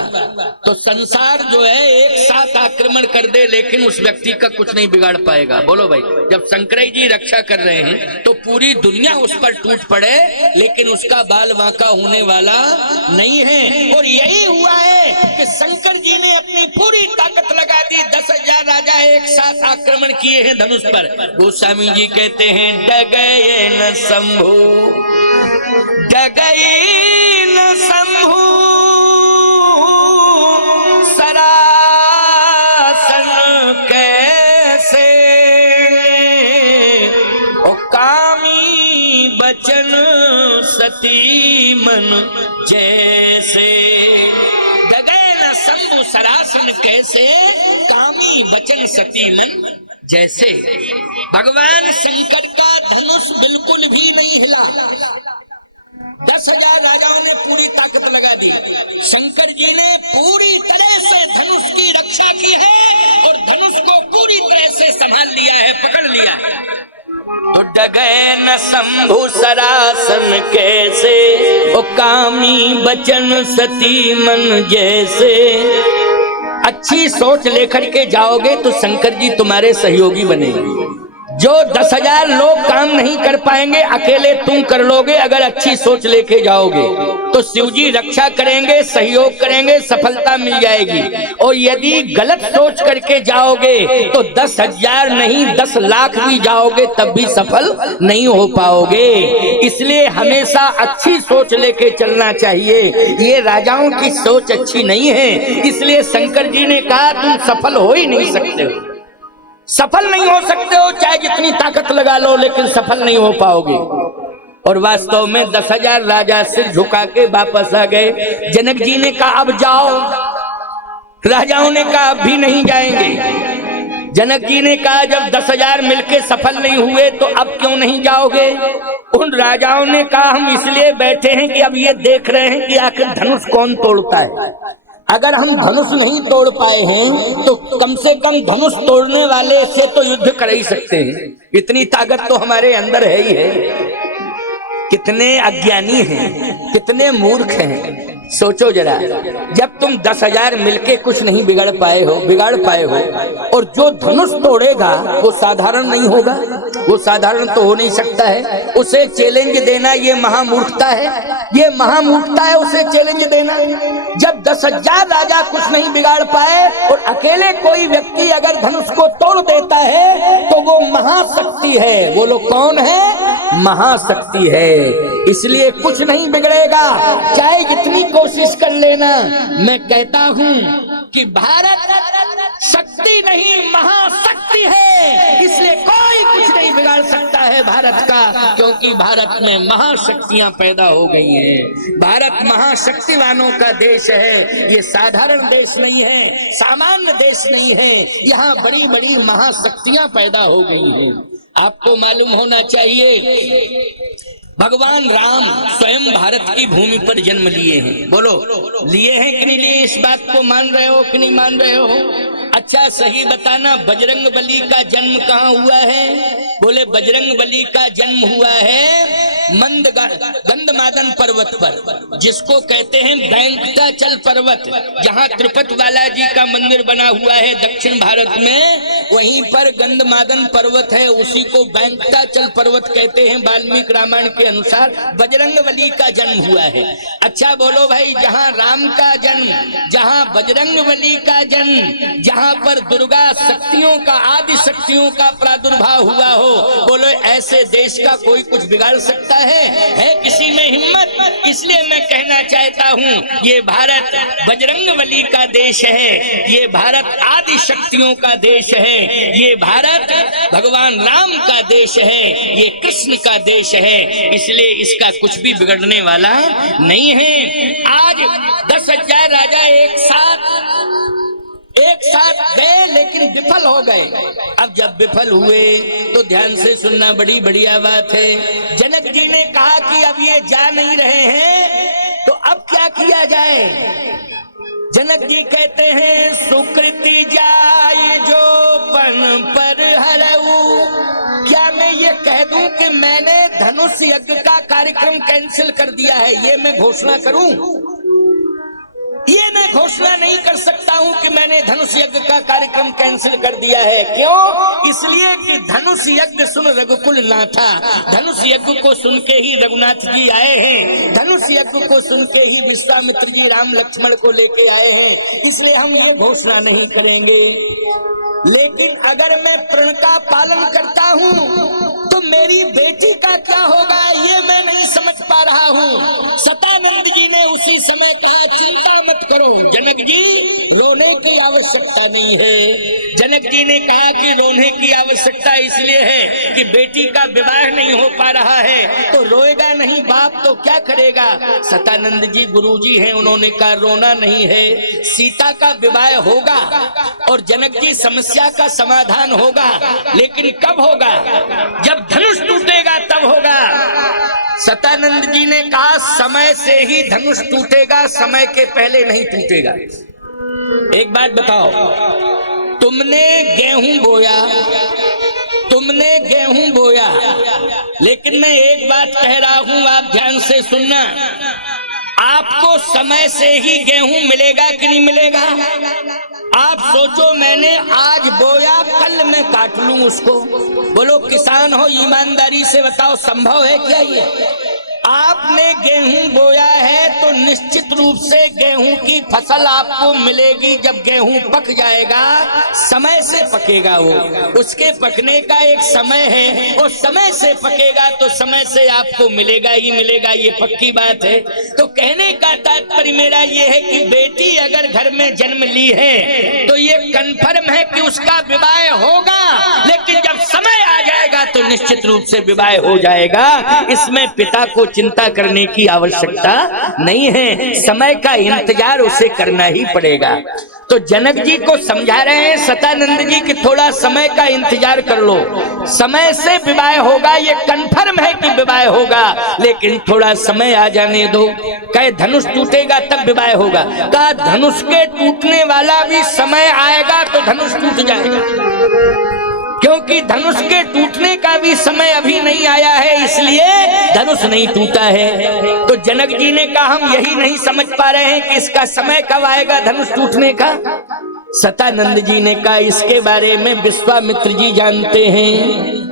तो संसार जो है एक साथ आक्रमण कर दे, लेकिन उस व्यक्ति का कुछ नहीं बिगाड़ पाएगा। बोलो भाई, जब शंकर जी रक्षा कर रहे हैं तो पूरी दुनिया उस पर टूट पड़े, लेकिन उसका बाल बांका होने वाला नहीं है। और यही हुआ है कि शंकर जी ने अपनी पूरी ताकत लगा दी। 10,000 राजा एक साथ आक्रमण किए हैं धनुष पर। गोस्वामी जी कहते हैं डगए न शंभु, डगई न शंभु, सरासन कैसे, ओ कामी बचन सती मन जैसे। डगए न शंभु सरासन कैसे, काम कामी वचन सतीलन जैसे। भगवान शंकर का धनुष बिल्कुल भी नहीं हिला। 10,000 राजाओं ने पूरी ताकत लगा दी, शंकर जी ने पूरी तरह से धनुष की रक्षा की है और धनुष को पूरी तरह से संभाल लिया है, पकड़ लिया है। तो डगे न शंभु सरासन कैसे, ओ कामी बचन सती मन जैसे। अच्छी सोच लेकर के जाओगे तो शंकर जी तुम्हारे सहयोगी बनेंगे। जो 10,000 लोग काम नहीं कर पाएंगे अकेले तुम कर लोगे। अगर अच्छी सोच लेके जाओगे तो शिव जी रक्षा करेंगे, सहयोग करेंगे, सफलता मिल जाएगी। और यदि गलत सोच करके जाओगे तो 10,000 नहीं 10 लाख भी जाओगे तब भी सफल नहीं हो पाओगे। इसलिए हमेशा अच्छी सोच लेके चलना चाहिए। ये राजाओं की सोच अच्छी नहीं है, इसलिए शंकर जी ने कहा तुम सफल हो ही नहीं सकते हो, सफल नहीं हो सकते हो, चाहे जितनी ताकत लगा लो लेकिन सफल नहीं हो पाओगे। और वास्तव में 10,000 राजा सिर झुका के वापस आ गए। जनक जी ने कहा अब जाओ, राजाओं ने कहा अब भी नहीं जाएंगे। जनक जी ने कहा जब 10,000 मिलके सफल नहीं हुए तो अब क्यों नहीं जाओगे। उन राजाओं ने कहा हम इसलिए बैठे हैं कि अब ये देख रहे हैं कि आखिर धनुष कौन तोड़ता है। अगर हम धनुष नहीं तोड़ पाए हैं तो कम से कम धनुष तोड़ने वाले से तो युद्ध कर ही सकते हैं। इतनी ताकत तो हमारे अंदर है ही है। कितने अज्ञानी हैं, कितने मूर्ख हैं। सोचो जरा, जब तुम 10,000 मिलके कुछ नहीं बिगाड़ पाए हो और जो धनुष तोड़ेगा वो साधारण नहीं होगा, वो साधारण तो हो नहीं सकता है। उसे चैलेंज देना ये महामूर्खता है, ये महामूर्खता है उसे चैलेंज देना। जब 10,000 राजा कुछ नहीं बिगाड़ पाए और अकेले कोई व्यक्ति अगर धनुष को तोड़ देता है तो वो महाशक्ति है। वो लोग कौन है? महाशक्ति है। इसलिए कुछ नहीं बिगड़ेगा, चाहे जितनी कोशिश कर लेना। मैं कहता हूं कि भारत शक्ति नहीं महाशक्ति है, इसलिए कोई कुछ नहीं बिगाड़ सकता है भारत का, क्योंकि भारत में महाशक्तियां पैदा हो गई हैं। भारत महाशक्तिवानों का देश है, ये साधारण देश नहीं है, सामान्य देश नहीं है। यहाँ बड़ी बड़ी महाशक्तियां पैदा हो गई हैं। आपको मालूम होना चाहिए भगवान राम स्वयं भारत की भूमि पर जन्म लिए हैं। बोलो लिए हैं कि नहीं लिए? इस बात को मान रहे हो कि नहीं मान रहे हो? अच्छा सही बताना, बजरंग बली का जन्म कहाँ हुआ है? बोले बजरंग बली का जन्म हुआ है गंधमादन पर्वत पर, जिसको कहते हैं बैंकटाचल पर्वत। जहाँ तिरुपति बालाजी का मंदिर बना हुआ है दक्षिण भारत में, वहीं पर गंधमादन पर्वत है, उसी को बैंकटाचल पर्वत कहते हैं। वाल्मीकि रामायण के अनुसार बजरंगबली का जन्म हुआ है। अच्छा बोलो भाई, जहाँ राम का जन्म, जहाँ बजरंगबली का जन्म, जहाँ पर दुर्गा शक्तियों का, आदि शक्तियों का प्रादुर्भाव हुआ हो, बोलो ऐसे देश का कोई कुछ बिगाड़ सकता है किसी में हिम्मत? इसलिए मैं कहना चाहता हूँ ये भारत बजरंगबली का देश है, ये भारत आदि शक्तियों का देश है, ये भारत भगवान राम का देश है, ये कृष्ण का देश है। इसलिए इसका कुछ भी बिगड़ने वाला नहीं है। आज 10,000 राजा एक साथ गए लेकिन विफल हो गए। अब जब विफल हुए तो ध्यान से सुनना, बड़ी बढ़िया बात है। जनक जी ने कहा कि अब ये जा नहीं रहे हैं तो अब क्या किया जाए? जनक जी कहते हैं सुकृति जाए जो पन पर हरऊ। क्या मैं ये कह दूं कि मैंने धनुष यज्ञ का कार्यक्रम कैंसिल कर दिया है? ये मैं घोषणा करूं? ये मैं घोषणा नहीं कर सकता हूं कि मैंने धनुष यज्ञ का कार्यक्रम कैंसिल कर दिया है। क्यों? इसलिए कि धनुष यज्ञ सुन रघुकुल नाथा। धनुष यज्ञ को सुन के ही रघुनाथ जी आए हैं, धनुष यज्ञ को सुन के ही विश्वामित्र जी राम लक्ष्मण को लेके आए हैं। इसलिए हम ये घोषणा नहीं करेंगे। लेकिन अगर मैं प्रण का पालन करता हूँ तो मेरी बेटी का क्या होगा, ये मैं नहीं समझ पा रहा हूँ। सतानंद जी ने उसी समय कहा चिंता मत करो जनक जी, रोने की आवश्यकता आवश्यकता नहीं है। जनक जी ने कहा कि रोने की आवश्यकता इसलिए है कि बेटी का विवाह नहीं हो पा रहा है, तो रोएगा नहीं बाप तो क्या करेगा। सतानंद जी गुरुजी हैं, उन्होंने कहा रोना नहीं है, सीता का विवाह होगा और जनक जी समस्या का समाधान होगा, लेकिन कब होगा? जब धनुष टूटेगा तब होगा। सतानंद जी ने कहा समय से ही धनुष टूटेगा, समय के पहले नहीं टूटेगा। एक बात बताओ, तुमने गेहूं बोया, लेकिन मैं एक बात कह रहा हूं, आप ध्यान से सुनना। आपको समय से ही गेहूं मिलेगा कि नहीं मिलेगा? आप सोचो, मैंने आज बोया, कल मैं काट लूं उसको। बोलो किसान हो, ईमानदारी से बताओ, संभव है क्या ये? आपने गेहूं बोया है तो निश्चित रूप से गेहूं की फसल आपको मिलेगी। जब गेहूं पक जाएगा, समय से पकेगा, वो उसके पकने का एक समय है, और समय से पकेगा तो समय से आपको मिलेगा ही मिलेगा, ये पक्की बात है। तो कहने का तात्पर्य मेरा ये है कि बेटी अगर घर में जन्म ली है तो ये कन्फर्म है कि उसका विवाह होगा, लेकिन जब समय आ जाएगा तो निश्चित रूप से विवाह हो जाएगा। इसमें पिता को चिंता करने की आवश्यकता नहीं है, समय का इंतजार उसे करना ही पड़ेगा। तो जनक जी को समझा रहे हैं सतानंद जी कि थोड़ा समय का इंतजार कर लो, समय से विवाह होगा, ये कन्फर्म है कि विवाह होगा, लेकिन थोड़ा समय आ जाने दो। कहे धनुष टूटेगा तब विवाह होगा, कहा धनुष के टूटने वाला भी समय आएगा तो धनुष टूट जाएगा, क्योंकि धनुष के टूटने का भी समय अभी नहीं आया है, इसलिए धनुष नहीं टूटा है। तो जनक जी ने कहा हम यही नहीं समझ पा रहे हैं कि इसका समय कब आएगा धनुष टूटने का। सतानंद जी ने कहा इसके बारे में विश्वामित्र जी जानते हैं,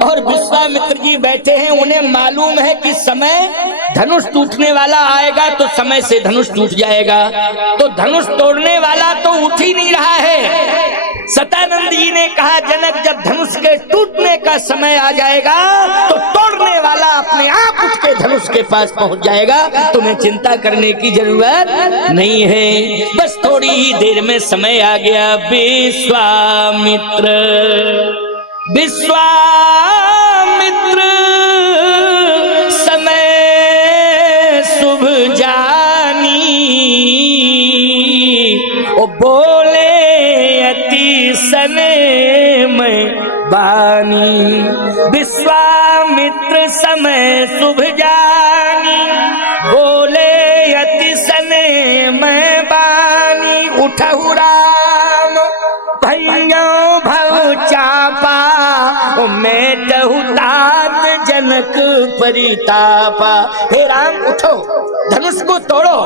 और विश्वामित्र जी बैठे हैं, उन्हें मालूम है कि समय धनुष टूटने वाला आएगा तो समय से धनुष टूट जाएगा। तो धनुष तोड़ने वाला तो उठ ही नहीं रहा है। सतानंद जी ने कहा जनक जब धनुष के टूटने का समय आ जाएगा तो तोड़ने वाला अपने आप उठ के धनुष के पास पहुंच जाएगा, तुम्हें चिंता करने की जरूरत नहीं है। बस थोड़ी ही देर में समय आ गया। विश्वामित्र समय शुभ जानी, ओ बोले अति सने में बानी। विश्वामित्र समय शुभ जानी, बोले अति सने में बानी। उठहु राम भैया भव चापा, मेटहु तात जनक परितापा। हे राम उठो, धनुष को तोड़ो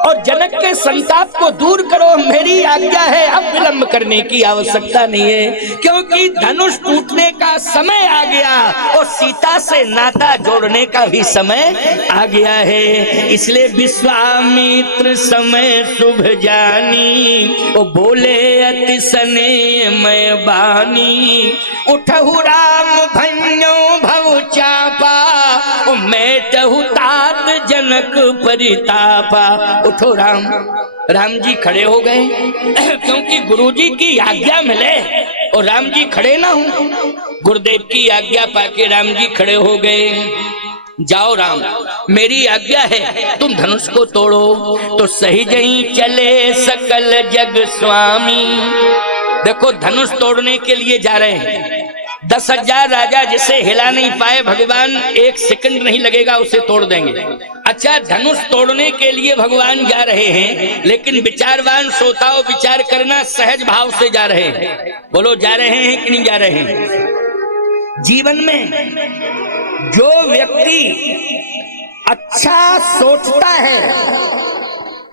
और जनक के संताप को दूर करो, मेरी आज्ञा है, अब विलंब करने की आवश्यकता नहीं है, क्योंकि धनुष टूटने का समय आ गया और सीता से नाता जोड़ने का भी समय आ गया है। इसलिए विश्वामित्र समय शुभ जानी, वो बोले अति सने मैं बानी। उठहु राम भैयो भव चापा, मेटहु तात जनक परितापा। उठो राम। राम जी खड़े हो गए, क्योंकि गुरुजी की आज्ञा मिले और राम जी खड़े ना हो। गुरुदेव की आज्ञा पाके राम जी खड़े हो गए। जाओ राम, मेरी आज्ञा है, तुम धनुष को तोड़ो। तो सही जही चले सकल जग स्वामी। देखो धनुष तोड़ने के लिए जा रहे हैं। 10,000 राजा जिसे हिला नहीं पाए, भगवान एक सेकंड नहीं लगेगा उसे तोड़ देंगे। अच्छा, धनुष तोड़ने के लिए भगवान जा रहे हैं, लेकिन विचारवान श्रोताओं विचार करना, सहज भाव से जा रहे हैं। बोलो जा रहे हैं कि नहीं जा रहे हैं? जीवन में जो व्यक्ति अच्छा सोचता है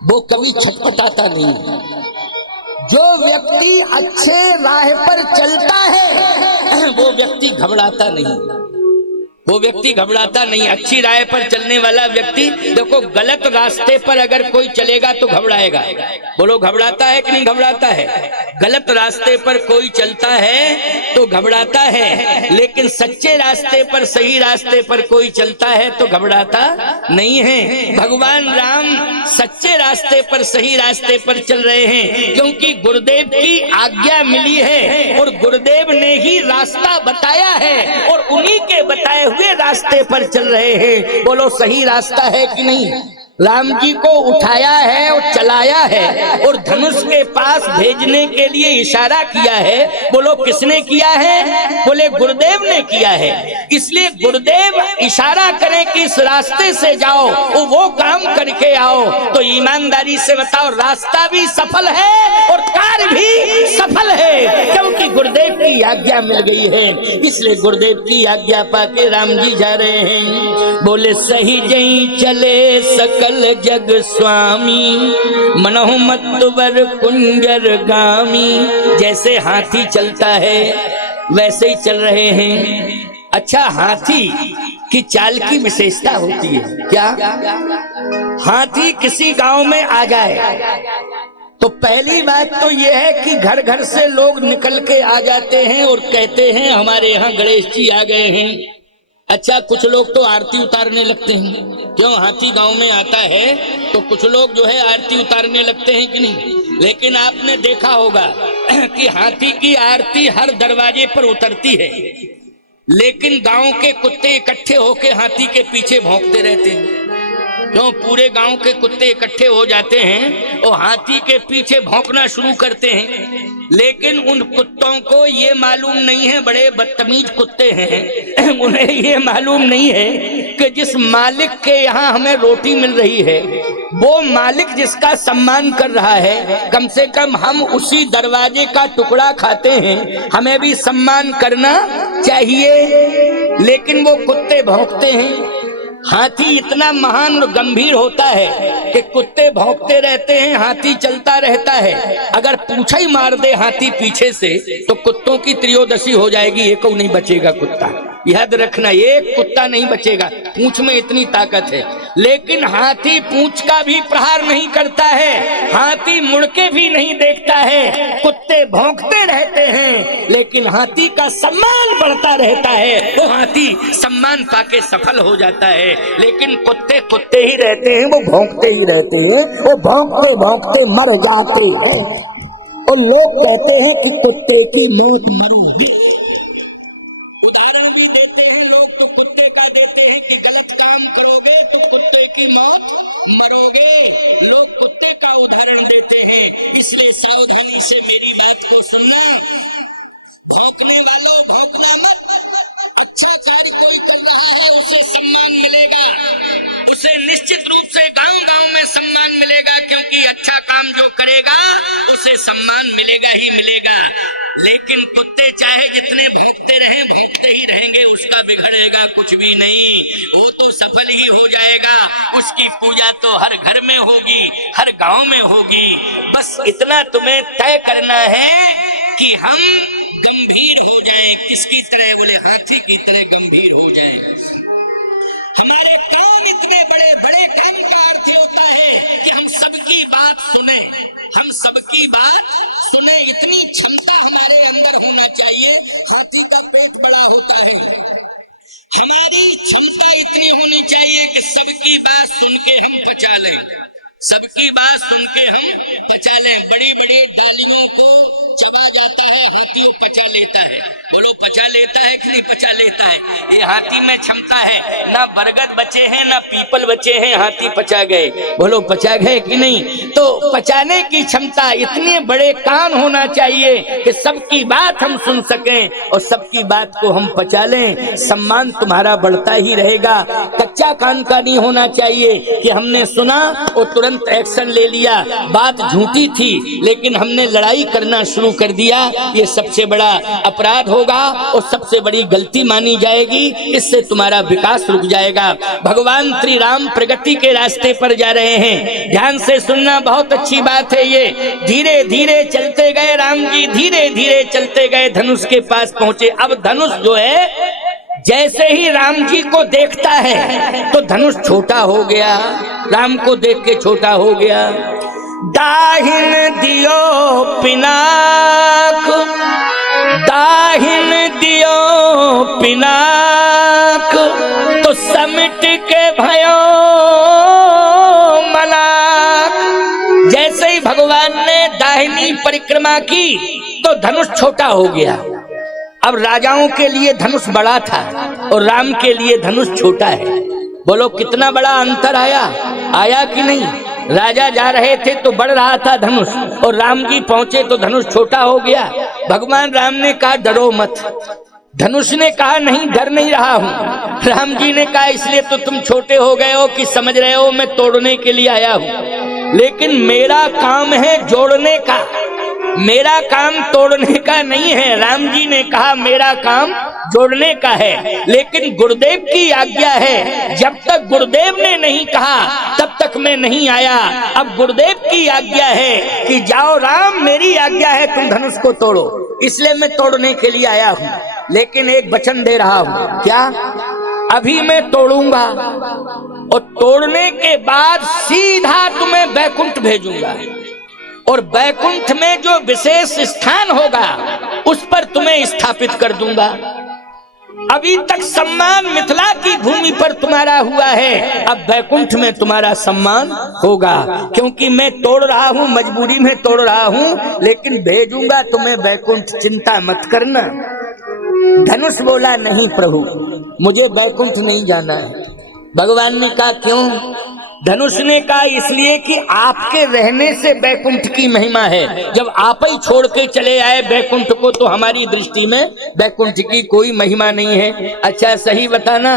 वो कभी छटपटाता नहीं। जो व्यक्ति अच्छे राह पर चलता है वो व्यक्ति घबराता नहीं। वो व्यक्ति घबराता नहीं। अच्छी राह पर चलने वाला व्यक्ति, देखो गलत रास्ते पर अगर कोई चलेगा तो घबराएगा। बोलो घबराता है कि नहीं घबराता है? गलत रास्ते पर कोई चलता है तो घबराता है, लेकिन सच्चे रास्ते पर, सही रास्ते पर कोई चलता है तो घबराता नहीं है। भगवान राम सच्चे रास्ते पर, सही रास्ते पर चल रहे हैं, क्योंकि गुरुदेव की आज्ञा मिली है और गुरुदेव ने ही रास्ता बताया है और उन्हीं के बताए वे रास्ते पर चल रहे हैं। बोलो सही रास्ता है कि नहीं? राम जी को उठाया है और चलाया है और धनुष के पास भेजने के लिए इशारा किया है। बोलो किसने किया है? बोले गुरुदेव ने किया है। इसलिए गुरुदेव इशारा करें कि इस रास्ते से जाओ, वो काम करके आओ, तो ईमानदारी से बताओ रास्ता भी सफल है और कार्य भी सफल है, क्योंकि गुरुदेव की आज्ञा मिल गई है। इसलिए गुरुदेव की आज्ञा पाके राम जी जा रहे हैं। बोले सही जई चले सकल जग स्वामी, मनहु मतवर कुंजर गामी। जैसे हाथी चलता है वैसे ही चल रहे हैं। अच्छा, हाथी की चाल की विशेषता होती है क्या? हाथी किसी गांव में आ जाए तो पहली बात तो यह है कि घर घर से लोग निकल के आ जाते हैं और कहते हैं हमारे यहाँ गणेश जी आ गए हैं। अच्छा, कुछ लोग तो आरती उतारने लगते हैं। क्यों? हाथी गांव में आता है तो कुछ लोग जो है आरती उतारने लगते हैं कि नहीं? लेकिन आपने देखा होगा कि हाथी की आरती हर दरवाजे पर उतरती है, लेकिन गांव के कुत्ते इकट्ठे होके हाथी के पीछे भौंकते रहते हैं। क्यों? पूरे गांव के कुत्ते इकट्ठे हो जाते हैं और हाथी के पीछे भौंकना शुरू करते हैं, लेकिन उन कुत्तों को ये मालूम नहीं है, बड़े बदतमीज कुत्ते हैं, उन्हें ये मालूम नहीं है कि जिस मालिक के यहाँ हमें रोटी मिल रही है, वो मालिक जिसका सम्मान कर रहा है, कम से कम हम उसी दरवाजे का टुकड़ा खाते हैं, हमें भी सम्मान करना चाहिए। लेकिन वो कुत्ते भौंकते हैं। हाथी इतना महान और गंभीर होता है कि कुत्ते भौंकते रहते हैं, हाथी चलता रहता है। अगर पूंछा ही मार दे हाथी पीछे से तो कुत्तों की त्रयोदशी हो जाएगी, एक नहीं बचेगा कुत्ता। याद रखना, एक कुत्ता नहीं बचेगा, पूंछ में इतनी ताकत है। लेकिन हाथी पूंछ का भी प्रहार नहीं करता है, हाथी मुड़ के भी नहीं देखता है। कुत्ते भौंकते रहते हैं, लेकिन हाथी का सम्मान बढ़ता रहता है। वो हाथी सम्मान पाके सफल हो जाता है, लेकिन कुत्ते कुत्ते ही रहते हैं, वो भौंकते ही रहते हैं, वो भौंकते भौंकते मर जाते हैं। और लोग कहते हैं कि कुत्ते की मौत मरूगी। उदाहरण भी देते हैं लोग तो कुत्ते का देते हैं कि गलत काम करोगे तो कुत्ते की मौत मरोगे। लोग कुत्ते का उदाहरण देते हैं, इसलिए सावधानी से मेरी बात को सुनना। भौंकने वालों, भौंकना मत। अच्छा कार्य कोई कर रहा है उसे सम्मान मिलेगा, उसे निश्चित रूप से गांव गांव में सम्मान मिलेगा, क्योंकि अच्छा काम जो करेगा उसे सम्मान मिलेगा ही मिलेगा। लेकिन कुत्ते चाहे जितने भौंकते रहें, भौंकते ही रहेंगे, उसका बिगड़ेगा कुछ भी नहीं, वो तो सफल ही हो जाएगा। उसकी पूजा तो हर घर में होगी, हर गांव में होगी। बस इतना तुम्हें तय करना है कि हम गंभीर हो जाए। किसकी तरह? बोले हाथी की तरह गंभीर हो जाए। हमारे काम इतने बड़े बड़े काम का अर्थ होता है कि हम सबकी बात सुने, हम सबकी बात सुने, इतनी क्षमता हमारे अंदर होना चाहिए। हाथी का पेट बड़ा होता है, हमारी क्षमता इतनी होनी चाहिए कि सबकी बात सुन के हम पचा लें, सबकी बात सुन के हम पचा लें। बड़ी बड़ी डालियों को चबा जाता है, हाथी वो पचा लेता है। बोलो पचा लेता है कि नहीं पचा लेता है? ये हाथी में क्षमता है। ना बरगद बचे हैं ना पीपल बचे हैं, हाथी पचा गए। बोलो पचा गए कि नहीं? तो पचाने की क्षमता, इतने बड़े कान होना चाहिए कि सबकी बात हम सुन सकें और सबकी बात को हम पचा लें। सम्मान तुम्हारा बढ़ता ही रहेगा। कच्चा कान का नहीं होना चाहिए कि हमने सुना और तुरंत एक्शन ले लिया, बात झूठी थी लेकिन हमने लड़ाई करना शुरू कर दिया। ये सबसे बड़ा अपराध होगा और सबसे बड़ी गलती मानी जाएगी। इससे तुम्हारा विकास रुक जाएगा। भगवान श्री राम प्रगति के रास्ते पर जा रहे हैं, ध्यान से सुनना, बहुत अच्छी बात है ये। धीरे धीरे चलते गए राम जी, धीरे धीरे चलते गए, धनुष के पास पहुंचे। अब धनुष जो है जैसे ही राम जी को देखता है तो धनुष छोटा हो गया, राम को देख के छोटा हो गया। दाहिन दियो पिनाक, दाहिन दियो पिनाक, तो समिट के भयो मलाक। जैसे ही भगवान ने दाहिनी परिक्रमा की तो धनुष छोटा हो गया। अब राजाओं के लिए धनुष बड़ा था और राम के लिए धनुष छोटा है। बोलो कितना बड़ा अंतर आया, आया कि नहीं? राजा जा रहे थे तो बढ़ रहा था धनुष, और राम जी पहुंचे तो धनुष छोटा हो गया। भगवान राम ने कहा डरो मत। धनुष ने कहा नहीं, डर नहीं रहा हूं। राम जी ने कहा इसलिए तो तुम छोटे हो गए हो कि समझ रहे हो मैं तोड़ने के लिए आया हूं, लेकिन मेरा काम है जोड़ने का, मेरा काम तोड़ने का नहीं है। राम जी ने कहा मेरा काम जोड़ने का है, लेकिन गुरुदेव की आज्ञा है, जब तक गुरुदेव ने नहीं कहा तब तक मैं नहीं आया। अब गुरुदेव की आज्ञा है कि जाओ राम, मेरी आज्ञा है तुम धनुष को तोड़ो, इसलिए मैं तोड़ने के लिए आया हूं। लेकिन एक वचन दे रहा हूं, क्या? अभी मैं तोड़ूंगा और तोड़ने के बाद सीधा तुम्हें बैकुंठ भेजूंगा, और बैकुंठ में जो विशेष स्थान होगा उस पर तुम्हें स्थापित कर दूंगा। अभी तक सम्मान मिथिला की भूमि पर तुम्हारा हुआ है, अब बैकुंठ में तुम्हारा सम्मान होगा, क्योंकि मैं तोड़ रहा हूं, मजबूरी में तोड़ रहा हूं, लेकिन भेजूंगा तुम्हें बैकुंठ, चिंता मत करना। धनुष बोला नहीं प्रभु, मुझे बैकुंठ नहीं जाना है। भगवान ने कहा क्यों? धनुष ने कहा इसलिए कि आपके रहने से बैकुंठ की महिमा है। जब आप ही छोड़ के चले आए बैकुंठ को तो हमारी दृष्टि में बैकुंठ की कोई महिमा नहीं है। अच्छा सही बताना,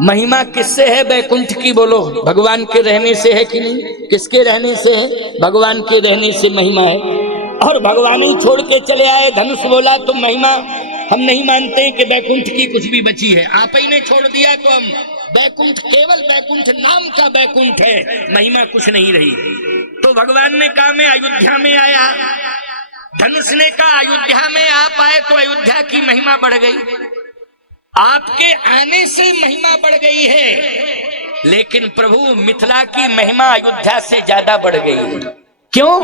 महिमा किससे है बैकुंठ की? बोलो भगवान के रहने से है कि नहीं? किसके रहने से है? भगवान के रहने से महिमा है। और भगवान ही छोड़ के चले आए, धनुष बोला तो महिमा हम नहीं मानते कि बैकुंठ की कुछ भी बची है। आप ही ने छोड़ दिया तो हम बैकुंठ, केवल बैकुंठ नाम का बैकुंठ है, महिमा कुछ नहीं रही। तो भगवान ने कहा मैं अयोध्या में आया। धनुष ने कहा अयोध्या में आप आए तो अयोध्या की महिमा बढ़ गई, आपके आने से महिमा बढ़ गई है। लेकिन प्रभु मिथिला की महिमा अयोध्या से ज्यादा बढ़ गई है। क्यों?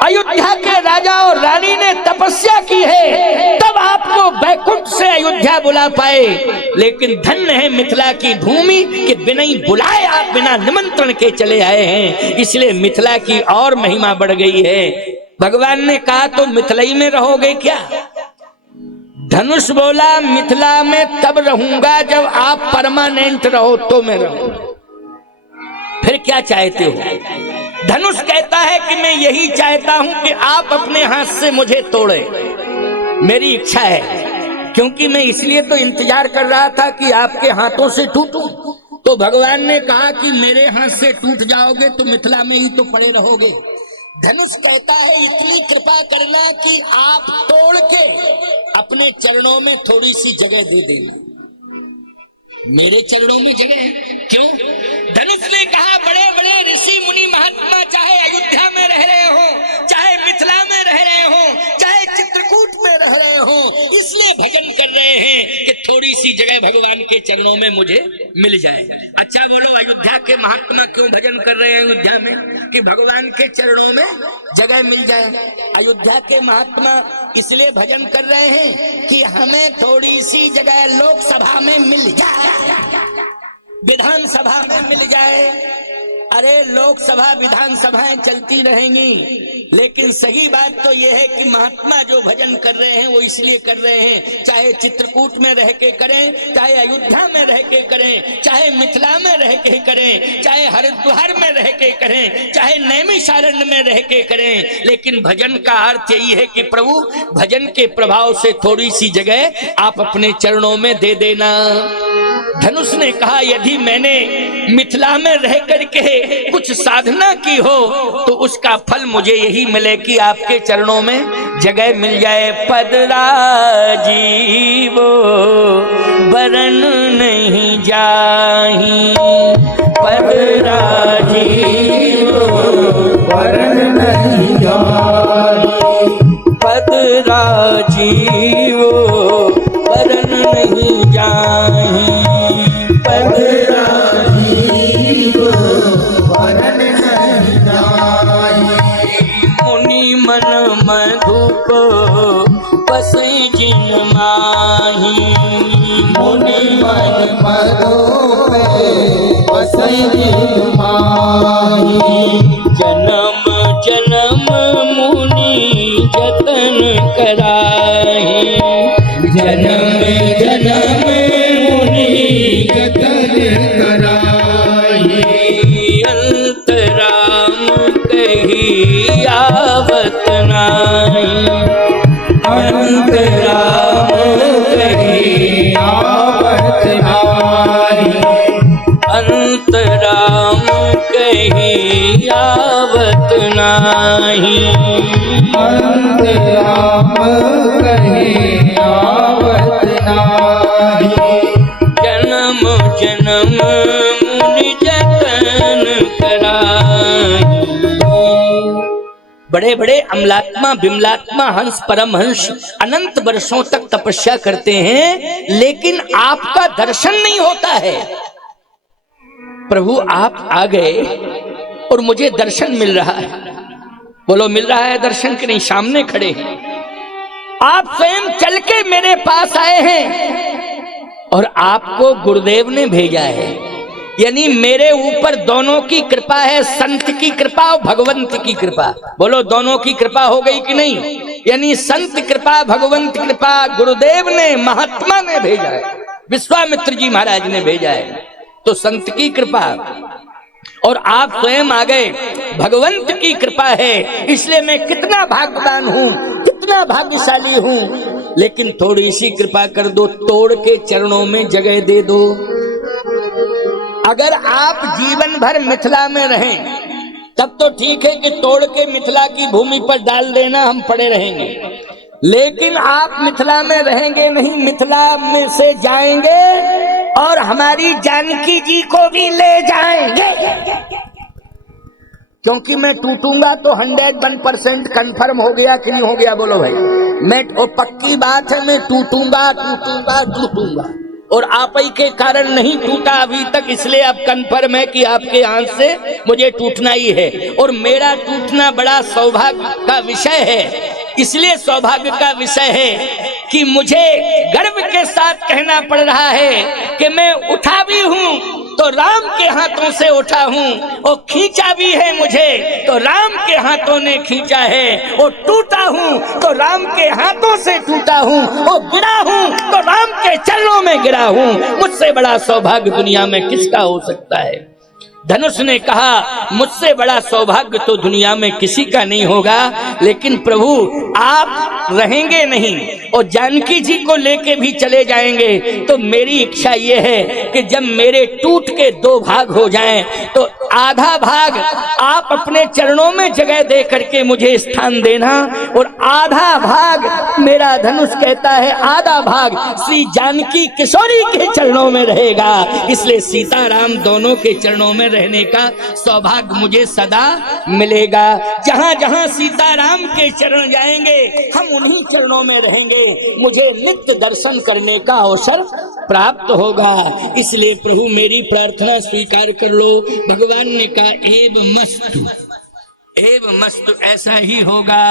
अयोध्या के राजा और रानी ने तपस्या की है, तब आपको बैकुंठ से अयोध्या बुला पाए। लेकिन धन्य है मिथिला की भूमि कि बिना ही बुलाए आप बिना निमंत्रण के चले आए हैं, इसलिए मिथिला की और महिमा बढ़ गई है। भगवान ने कहा तो मिथिलाई में रहोगे क्या? धनुष बोला मिथिला में तब रहूंगा जब आप परमानेंट रहो तो मैं रहूंगा। फिर क्या चाहते हो? धनुष कहता है कि मैं यही चाहता हूं कि आप अपने हाथ से मुझे तोड़े, मेरी इच्छा है, क्योंकि मैं इसलिए तो इंतजार कर रहा था कि आपके हाथों से टूटूं। तो भगवान ने कहा कि मेरे हाथ से टूट जाओगे तो मिथिला में ही तो पड़े रहोगे। धनुष कहता है इतनी कृपा करना कि आप तोड़ के अपने चरणों में थोड़ी सी जगह दे देना। मेरे चरणों में जगह है? क्यों? धनुष ने कहा बड़े बड़े ऋषि मुनि महात्मा चाहे अयोध्या में रह रहे हो, चाहे मिथिला में रह रहे हो, चाहे चित्रकूट में रह रहे हो, इसलिए भजन कर रहे हैं कि थोड़ी सी जगह भगवान के चरणों में मुझे मिल जाए। अच्छा बोलो अयोध्या के महात्मा क्यों भजन कर रहे हैं अयोध्या में? कि भगवान के चरणों में जगह मिल जाए। अयोध्या के महात्मा इसलिए भजन कर रहे हैं कि हमें थोड़ी सी जगह लोकसभा में मिल जाए, विधानसभा में मिल जाए। अरे लोकसभा विधानसभाएं चलती रहेंगी, लेकिन सही बात तो यह है कि महात्मा जो भजन कर रहे हैं वो इसलिए कर रहे हैं, चाहे चित्रकूट में रह के करें, चाहे अयोध्या में रह के करें, चाहे मिथिला में रह के करें, चाहे हरिद्वार में रह के करें, चाहे नैमिषारण्य में रह के करें, लेकिन भजन का अर्थ यही है कि प्रभु भजन के प्रभाव से थोड़ी सी जगह आप अपने चरणों में दे देना। धनुष ने कहा यदि मैंने मिथिला में रह करके कुछ साधना की हो तो उसका फल मुझे यही मिले कि आपके चरणों में जगह मिल जाए। पद राजीवो बरन नहीं जाही, पद राजीवो बरन नहीं जाही, पद राजीवो बरन नहीं जाही। मुनि मन मधु में बसई माही। जन्म जन्म मुनि जतन कराही, जन्म जन्म मुनि जतन कराही। अंत राम कही आवत नाही, अंत राम कही आवत नाही। अंत राम कही आवत नाही। अंत राम कही आवत नाही। जन्म जन्म मुनि जतन कराही। बड़े बड़े अमलात्मा बिमलात्मा हंस परमहंस अनंत वर्षों तक तपस्या करते हैं, लेकिन आपका दर्शन नहीं होता है। प्रभु आप आ गए और मुझे दर्शन मिल रहा है। बोलो मिल रहा है दर्शन कि नहीं? सामने खड़े हैं आप, स्वयं चल के मेरे पास आए हैं और आपको गुरुदेव ने भेजा है। यानी मेरे ऊपर दोनों की कृपा है, संत की कृपा और भगवंत की कृपा। बोलो दोनों की कृपा हो गई कि नहीं? यानी संत कृपा, भगवंत कृपा, गुरुदेव ने, महात्मा ने भेजा है, विश्वामित्र जी महाराज ने भेजा है। तो संत की कृपा और आप स्वयं आ गए, भगवंत की कृपा है। इसलिए मैं कितना भाग्यवान हूं, कितना भाग्यशाली हूं। लेकिन थोड़ी सी कृपा कर दो, तोड़ के चरणों में जगह दे दो। अगर आप जीवन भर मिथिला में रहें तब तो ठीक है कि तोड़ के मिथिला की भूमि पर डाल देना, हम पड़े रहेंगे। लेकिन आप मिथिला में रहेंगे नहीं, मिथिला में से जाएंगे और हमारी जानकी जी को भी ले जाएंगे। क्योंकि मैं टूटूंगा तो 101% कंफर्म हो गया कि नहीं हो गया? बोलो भाई, मैं पक्की बात है, मैं टूटूंगा टूटूंगा टूटूंगा। और आप ही के कारण नहीं टूटा अभी तक, इसलिए अब कंफर्म है कि आपके हाथ से मुझे टूटना ही है। और मेरा टूटना बड़ा सौभाग्य का विषय है। इसलिए सौभाग्य का विषय है कि मुझे गर्व के साथ कहना पड़ रहा है कि मैं उठा भी हूं तो राम के हाथों से उठा हूं, और खींचा भी है मुझे तो राम के हाथों ने खींचा है। और टूटा हूं तो राम के हाथों से टूटा हूं, और गिरा हूं तो राम के चरणों में गिरा हूं। मुझसे बड़ा सौभाग्य दुनिया में किसका हो सकता है? धनुष ने कहा मुझसे बड़ा सौभाग्य तो दुनिया में किसी का नहीं होगा। लेकिन प्रभु आप रहेंगे नहीं और जानकी जी को लेके भी चले जाएंगे, तो मेरी इच्छा यह है कि जब मेरे टूट के 2 भाग हो जाएं तो आधा भाग आप अपने चरणों में जगह दे करके मुझे स्थान देना, और आधा भाग मेरा धनुष कहता है, आधा भाग श्री जानकी किशोरी के चरणों में रहेगा। इसलिए सीताराम दोनों के चरणों में रहने का सौभाग्य मुझे सदा मिलेगा। जहां जहां सीताराम के चरण जाएंगे हम उन्हीं चरणों में रहेंगे, मुझे नित्य दर्शन करने का अवसर प्राप्त होगा। इसलिए प्रभु मेरी प्रार्थना स्वीकार कर लो। भगवान ने कहा एव मस्तु ऐसा ही होगा।